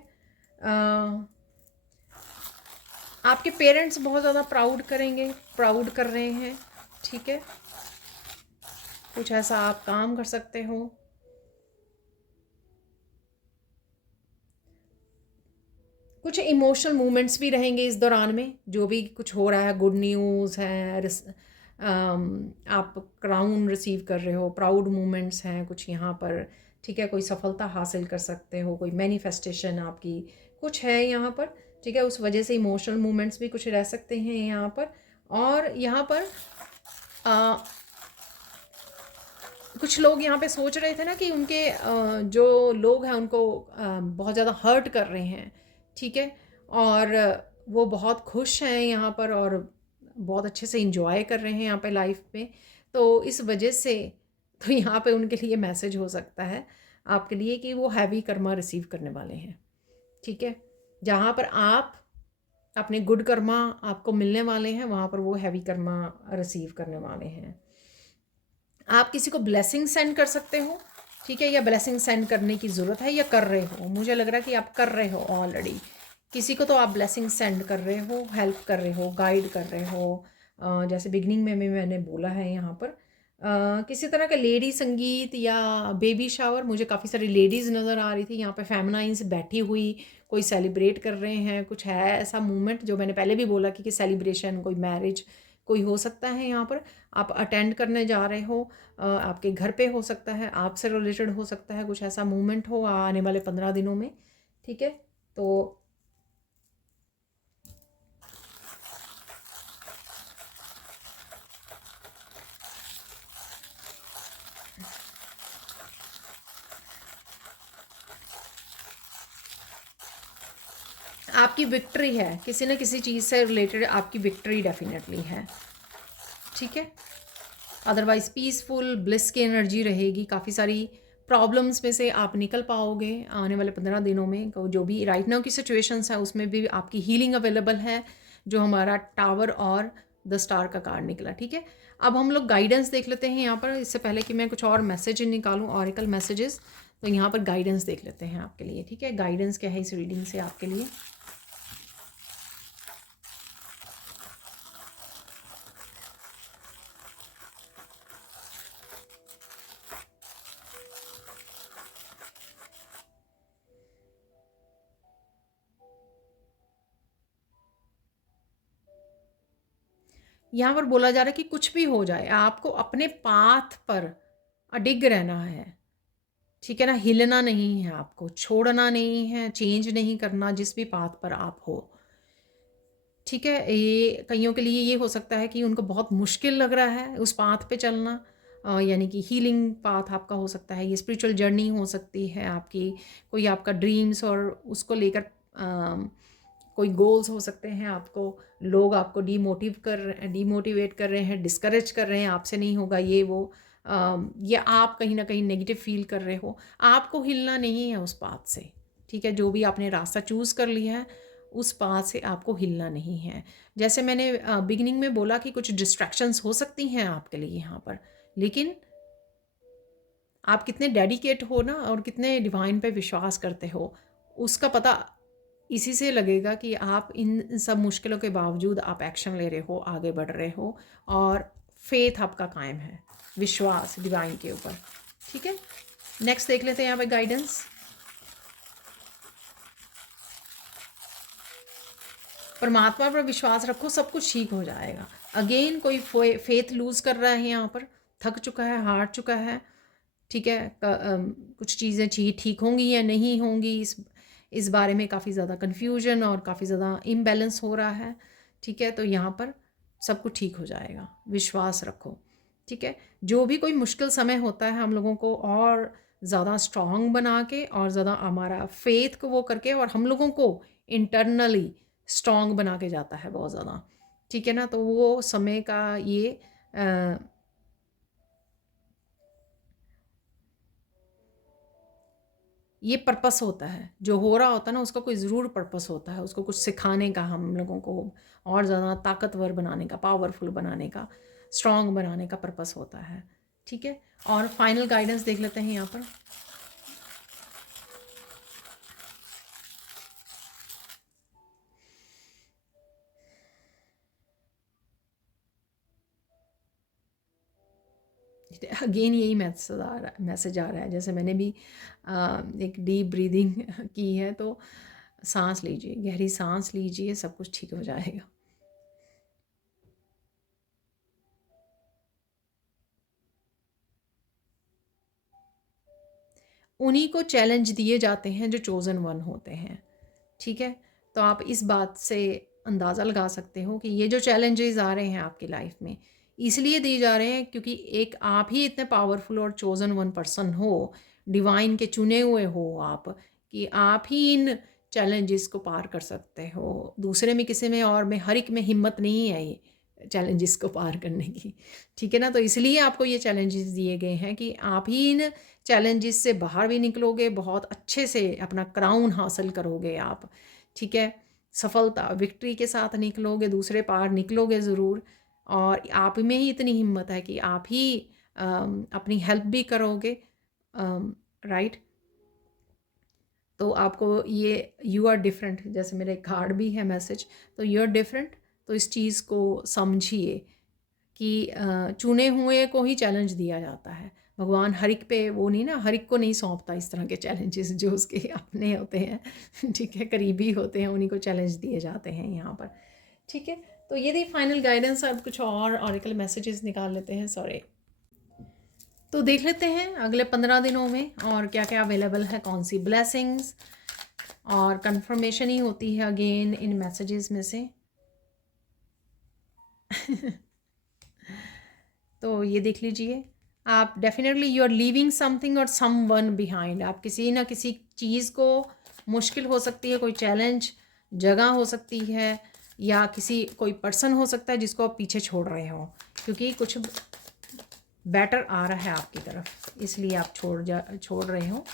आपके पेरेंट्स बहुत ज़्यादा प्राउड कर रहे हैं, ठीक है, कुछ ऐसा आप काम कर सकते हो। कुछ इमोशनल मूवमेंट्स भी रहेंगे इस दौरान में, जो भी कुछ हो रहा है, गुड न्यूज़ है, आप क्राउन रिसीव कर रहे हो, प्राउड मोमेंट्स हैं कुछ यहाँ पर, ठीक है, कोई सफलता हासिल कर सकते हो, कोई मैनिफेस्टेशन आपकी कुछ है यहाँ पर, ठीक है, उस वजह से इमोशनल मोमेंट्स भी कुछ रह सकते हैं यहाँ पर। और यहाँ पर कुछ लोग यहाँ पे सोच रहे थे ना कि उनके जो लोग हैं उनको बहुत ज़्यादा हर्ट कर रहे हैं, ठीक है, और वो बहुत खुश हैं यहाँ पर और बहुत अच्छे से इंजॉय कर रहे हैं यहाँ पे लाइफ में। तो इस वजह से तो यहाँ पे उनके लिए मैसेज हो सकता है आपके लिए कि वो हैवी कर्मा रिसीव करने वाले हैं, ठीक है। जहाँ पर आप अपने गुड कर्मा आपको मिलने वाले हैं, वहाँ पर वो हैवी कर्मा रिसीव करने वाले हैं। आप किसी को ब्लेसिंग सेंड कर सकते हो, ठीक है, या ब्लेसिंग सेंड करने की ज़रूरत है या कर रहे हो। मुझे लग रहा है कि आप कर रहे हो ऑलरेडी, किसी को तो आप ब्लेसिंग सेंड कर रहे हो, हेल्प कर रहे हो, गाइड कर रहे हो। जैसे बिगनिंग में मैंने बोला है यहाँ पर किसी तरह का लेडी संगीत या बेबी शावर, मुझे काफ़ी सारी लेडीज़ नज़र आ रही थी यहाँ पे, फेमिनाइंस बैठी हुई, कोई सेलिब्रेट कर रहे हैं, कुछ है ऐसा मूवमेंट जो मैंने पहले भी बोला कि सेलिब्रेशन, कोई मैरिज कोई हो सकता है यहाँ पर, आप अटेंड करने जा रहे हो, आपके घर पे हो सकता है, आपसे रिलेटेड हो सकता है, कुछ ऐसा मूवमेंट हो आने वाले 15 दिनों में, ठीक है। तो आपकी विक्ट्री है, किसी न किसी चीज़ से रिलेटेड आपकी विक्ट्री डेफिनेटली है, ठीक है। अदरवाइज़ पीसफुल ब्लिस की एनर्जी रहेगी, काफ़ी सारी प्रॉब्लम्स में से आप निकल पाओगे आने वाले 15 दिनों में। जो भी राइट नाउ की सिचुएशंस है उसमें भी आपकी हीलिंग अवेलेबल है, जो हमारा टावर और द स्टार का कार्ड निकला, ठीक है। अब हम लोग गाइडेंस देख लेते हैं यहाँ पर, इससे पहले कि मैं कुछ और मैसेज निकालूँ, ऑरिकल मैसेजेस, तो यहाँ पर गाइडेंस देख लेते हैं आपके लिए, ठीक है। गाइडेंस क्या है इस रीडिंग से आपके लिए। यहाँ पर बोला जा रहा है कि कुछ भी हो जाए आपको अपने पाथ पर अडिग रहना है, ठीक है ना, हिलना नहीं है, आपको छोड़ना नहीं है, चेंज नहीं करना जिस भी पाथ पर आप हो। ठीक है? ये कइयों के लिए ये हो सकता है कि उनको बहुत मुश्किल लग रहा है उस पाथ पे चलना, यानी कि हीलिंग पाथ आपका हो सकता है, ये स्पिरिचुअल जर्नी हो सकती है आपकी, कोई आपका ड्रीम्स और उसको लेकर कोई गोल्स हो सकते हैं आपको, लोग आपको डीमोटिवेट कर रहे हैं, डिस्करेज कर रहे हैं, आपसे नहीं होगा ये वो, या आप कहीं ना कहीं नेगेटिव फील कर रहे हो, आपको हिलना नहीं है उस पाथ से। ठीक है, जो भी आपने रास्ता चूज़ कर लिया है उस पाथ से आपको हिलना नहीं है। जैसे मैंने बिगिनिंग में बोला कि कुछ डिस्ट्रैक्शंस हो सकती हैं आपके लिए यहाँ पर, लेकिन आप कितने डेडिकेट हो ना और कितने डिवाइन पे विश्वास करते हो, उसका पता इसी से लगेगा कि आप इन सब मुश्किलों के बावजूद आप एक्शन ले रहे हो, आगे बढ़ रहे हो, और फेथ आपका कायम है, विश्वास डिवाइन के ऊपर। ठीक है, नेक्स्ट देख लेते हैं यहाँ पे गाइडेंस। परमात्मा पर विश्वास रखो, सब कुछ ठीक हो जाएगा। अगेन कोई फेथ लूज़ कर रहा है यहाँ पर, थक चुका है, हार चुका है। ठीक है, कुछ चीज़ें ठीक होंगी या नहीं होंगी, इस बारे में काफ़ी ज़्यादा कन्फ्यूजन और काफ़ी ज़्यादा इम्बैलेंस हो रहा है। ठीक है, तो यहाँ पर सब कुछ ठीक हो जाएगा, विश्वास रखो। ठीक है, जो भी कोई मुश्किल समय होता है हम लोगों को और ज़्यादा स्ट्रॉन्ग बना के और ज़्यादा हमारा फेथ को वो करके और हम लोगों को इंटरनली स्ट्रॉन्ग बना के जाता है बहुत ज़्यादा। ठीक है ना, तो वो समय का ये पर्पस होता है, जो हो रहा होता है ना उसका कोई ज़रूर पर्पस होता है, उसको कुछ सिखाने का, हम लोगों को और ज़्यादा ताकतवर बनाने का, पावरफुल बनाने का, स्ट्रॉन्ग बनाने का पर्पस होता है। ठीक है, और फाइनल गाइडेंस देख लेते हैं यहाँ पर। अगेन यही मैसेज आ रहा है, जैसे मैंने भी एक डीप ब्रीदिंग की है, तो सांस लीजिए, गहरी सांस लीजिए, सब कुछ ठीक हो जाएगा। उन्हीं को चैलेंज दिए जाते हैं जो चोज़न वन होते हैं। ठीक है, तो आप इस बात से अंदाज़ा लगा सकते हो कि ये जो चैलेंजेस आ रहे हैं आपकी लाइफ में, इसलिए दिए जा रहे हैं क्योंकि एक आप ही इतने पावरफुल और चोज़न वन पर्सन हो, डिवाइन के चुने हुए हो आप, कि आप ही इन चैलेंजेस को पार कर सकते हो। दूसरे में, किसी में और में, हर एक में हिम्मत नहीं है ये चैलेंजेस को पार करने की। ठीक है ना, तो इसलिए आपको ये चैलेंजेस दिए गए हैं कि आप ही इन चैलेंजेस से बाहर भी निकलोगे, बहुत अच्छे से अपना क्राउन हासिल करोगे आप। ठीक है, सफलता विक्ट्री के साथ निकलोगे, दूसरे पार निकलोगे ज़रूर, और आप में ही इतनी हिम्मत है कि आप ही अपनी हेल्प भी करोगे। राइट, तो आपको ये यू आर डिफरेंट, जैसे मेरे कार्ड भी है मैसेज, तो यू आर डिफरेंट, तो इस चीज़ को समझिए कि चुने हुए को ही चैलेंज दिया जाता है। भगवान हर एक पे वो नहीं ना, हर एक को नहीं सौंपता इस तरह के चैलेंजेस, जो उसके अपने होते हैं ठीक है, करीबी होते हैं, उन्हीं को चैलेंज दिए जाते हैं यहाँ पर। ठीक है, तो ये थी फाइनल गाइडेंस। अब कुछ और ऑरेकल मैसेजेस निकाल लेते हैं, सॉरी। तो देख लेते हैं अगले 15 दिनों में और क्या क्या अवेलेबल है, कौन सी ब्लेसिंग्स, और कंफर्मेशन ही होती है अगेन इन मैसेजेस में से तो ये देख लीजिए, आप definitely you are leaving something और सम वन बिहाइंड। आप किसी ना किसी चीज़ को, मुश्किल हो सकती है, कोई चैलेंज, जगह हो सकती है, या किसी कोई पर्सन हो सकता है जिसको आप पीछे छोड़ रहे हो, क्योंकि कुछ बेटर आ रहा है आपकी तरफ, इसलिए आप छोड़ रहे हो।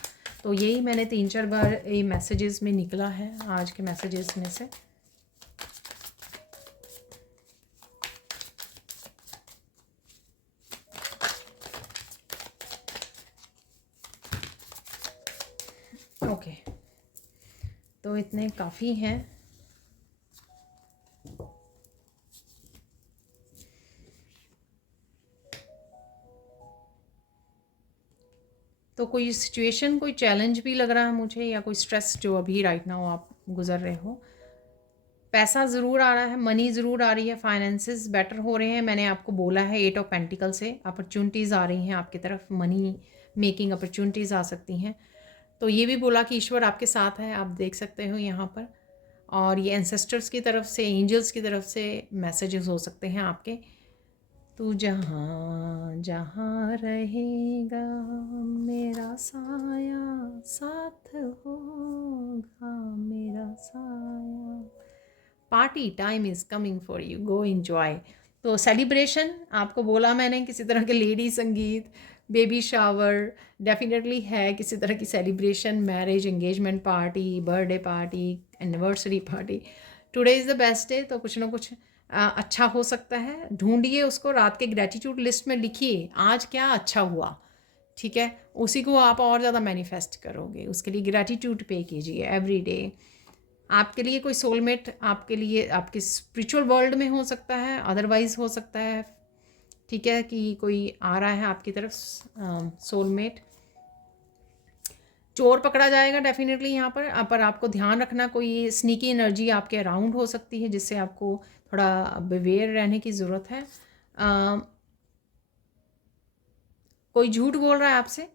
तो यही मैंने 3-4 बार ये मैसेजेस में निकला है आज के मैसेजेस में से। ओके, तो इतने काफ़ी हैं। तो कोई सिचुएशन, कोई चैलेंज भी लग रहा है मुझे, या कोई स्ट्रेस जो अभी राइट नाउ आप गुजर रहे हो। पैसा ज़रूर आ रहा है, मनी ज़रूर आ रही है, फाइनेंसेस बेटर हो रहे हैं। मैंने आपको बोला है 8 ऑफ पेंटिकल से अपॉर्चुनिटीज़ आ रही हैं आपकी तरफ, मनी मेकिंग अपॉर्चुनिटीज़ आ सकती हैं। तो ये भी बोला कि ईश्वर आपके साथ है, आप देख सकते हो यहाँ पर। और ये एंसेस्टर्स की तरफ से, एंजल्स की तरफ से मैसेजेस हो सकते हैं आपके। तू जहाँ जहाँ रहेगा मेरा साया साथ होगा, मेरा साया। Party time is coming for you, go enjoy. तो सेलिब्रेशन आपको बोला मैंने, किसी तरह के लेडी संगीत, बेबी शावर डेफिनेटली है, किसी तरह की celebration, marriage, engagement party, birthday party, anniversary party. Today is the best day, तो कुछ ना कुछ अच्छा हो सकता है। ढूंढिए उसको, रात के ग्रेटिट्यूड लिस्ट में लिखिए आज क्या अच्छा हुआ, ठीक है, उसी को आप और ज़्यादा मैनिफेस्ट करोगे। उसके लिए ग्रेटिट्यूड पे कीजिए एवरी डे। आपके लिए कोई सोलमेट आपके लिए आपके स्पिरिचुअल वर्ल्ड में हो सकता है, अदरवाइज हो सकता है, ठीक है, कि कोई आ रहा है आपकी तरफ सोलमेट। चोर पकड़ा जाएगा डेफिनेटली यहाँ पर आपको ध्यान रखना, कोई स्नीकी एनर्जी आपके अराउंड हो सकती है जिससे आपको थोड़ा बिवेयर रहने की ज़रूरत है। कोई झूठ बोल रहा है आपसे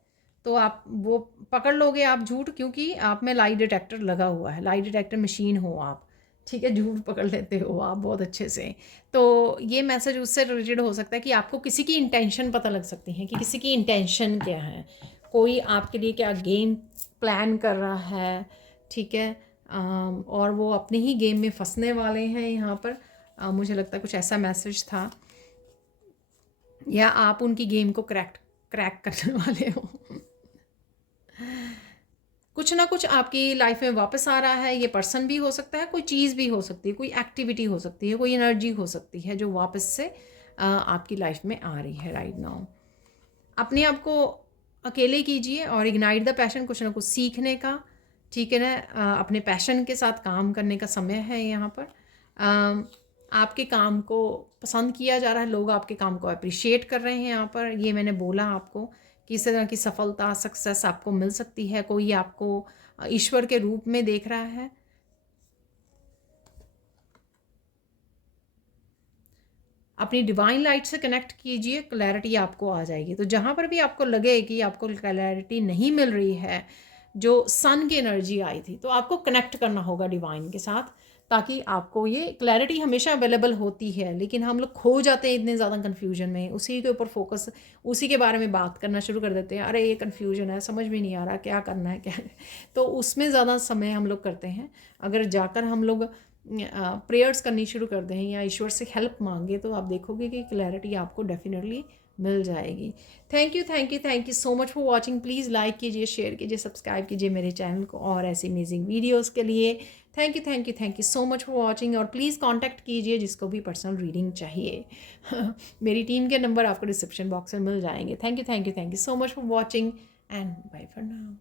तो आप वो पकड़ लोगे आप झूठ, क्योंकि आप में लाई डिटेक्टर लगा हुआ है, लाई डिटेक्टर मशीन हो आप, ठीक है, झूठ पकड़ लेते हो आप बहुत अच्छे से। तो ये मैसेज उससे रिलेटेड हो सकता है कि आपको किसी की इंटेंशन पता लग सकती है कि किसी की इंटेंशन क्या है, कोई आपके लिए क्या गेम प्लान कर रहा है, ठीक है, और वो अपने ही गेम में फंसने वाले हैं यहाँ पर। मुझे लगता है कुछ ऐसा मैसेज था, या आप उनकी गेम को क्रैक करने वाले हो। कुछ ना कुछ आपकी लाइफ में वापस आ रहा है, ये पर्सन भी हो सकता है, कोई चीज़ भी हो सकती है, कोई एक्टिविटी हो सकती है, कोई एनर्जी हो सकती है जो वापस से आपकी लाइफ में आ रही है राइट नाउ। अपने आप को अकेले कीजिए और इग्नाइट द पैशन, कुछ ना कुछ सीखने का, ठीक है ना, अपने पैशन के साथ काम करने का समय है यहाँ पर। आपके काम को पसंद किया जा रहा है, लोग आपके काम को अप्रिशिएट कर रहे हैं यहाँ पर। ये मैंने बोला आपको कि इस तरह की सफलता, सक्सेस आपको मिल सकती है, कोई आपको ईश्वर के रूप में देख रहा है। अपनी डिवाइन लाइट से कनेक्ट कीजिए, क्लैरिटी आपको आ जाएगी। तो जहाँ पर भी आपको लगे कि आपको क्लैरिटी नहीं मिल रही है, जो सन की एनर्जी आई थी, तो आपको कनेक्ट करना होगा डिवाइन के साथ, ताकि आपको ये क्लैरिटी हमेशा अवेलेबल होती है, लेकिन हम लोग खो जाते हैं इतने ज़्यादा कन्फ्यूजन में, उसी के ऊपर फोकस, उसी के बारे में बात करना शुरू कर देते हैं, अरे ये कन्फ्यूजन है, समझ में नहीं आ रहा क्या करना है क्या तो उसमें ज़्यादा समय हम लोग करते हैं। अगर जाकर हम लोग प्रेयर्स करनी शुरू कर दें या ईश्वर से हेल्प मांगे, तो आप देखोगे कि क्लैरिटी आपको डेफिनेटली मिल जाएगी। Thank you so much for watching. Please like कीजिए, शेयर कीजिए, सब्सक्राइब कीजिए मेरे चैनल को और ऐसी अमेजिंग वीडियोस के लिए। Thank you so much for watching. और प्लीज़ कांटेक्ट कीजिए जिसको भी पर्सनल रीडिंग चाहिए। मेरी टीम के नंबर आपको डिस्क्रिप्शन बॉक्स में मिल जाएंगे। Thank you so much for watching and bye for now.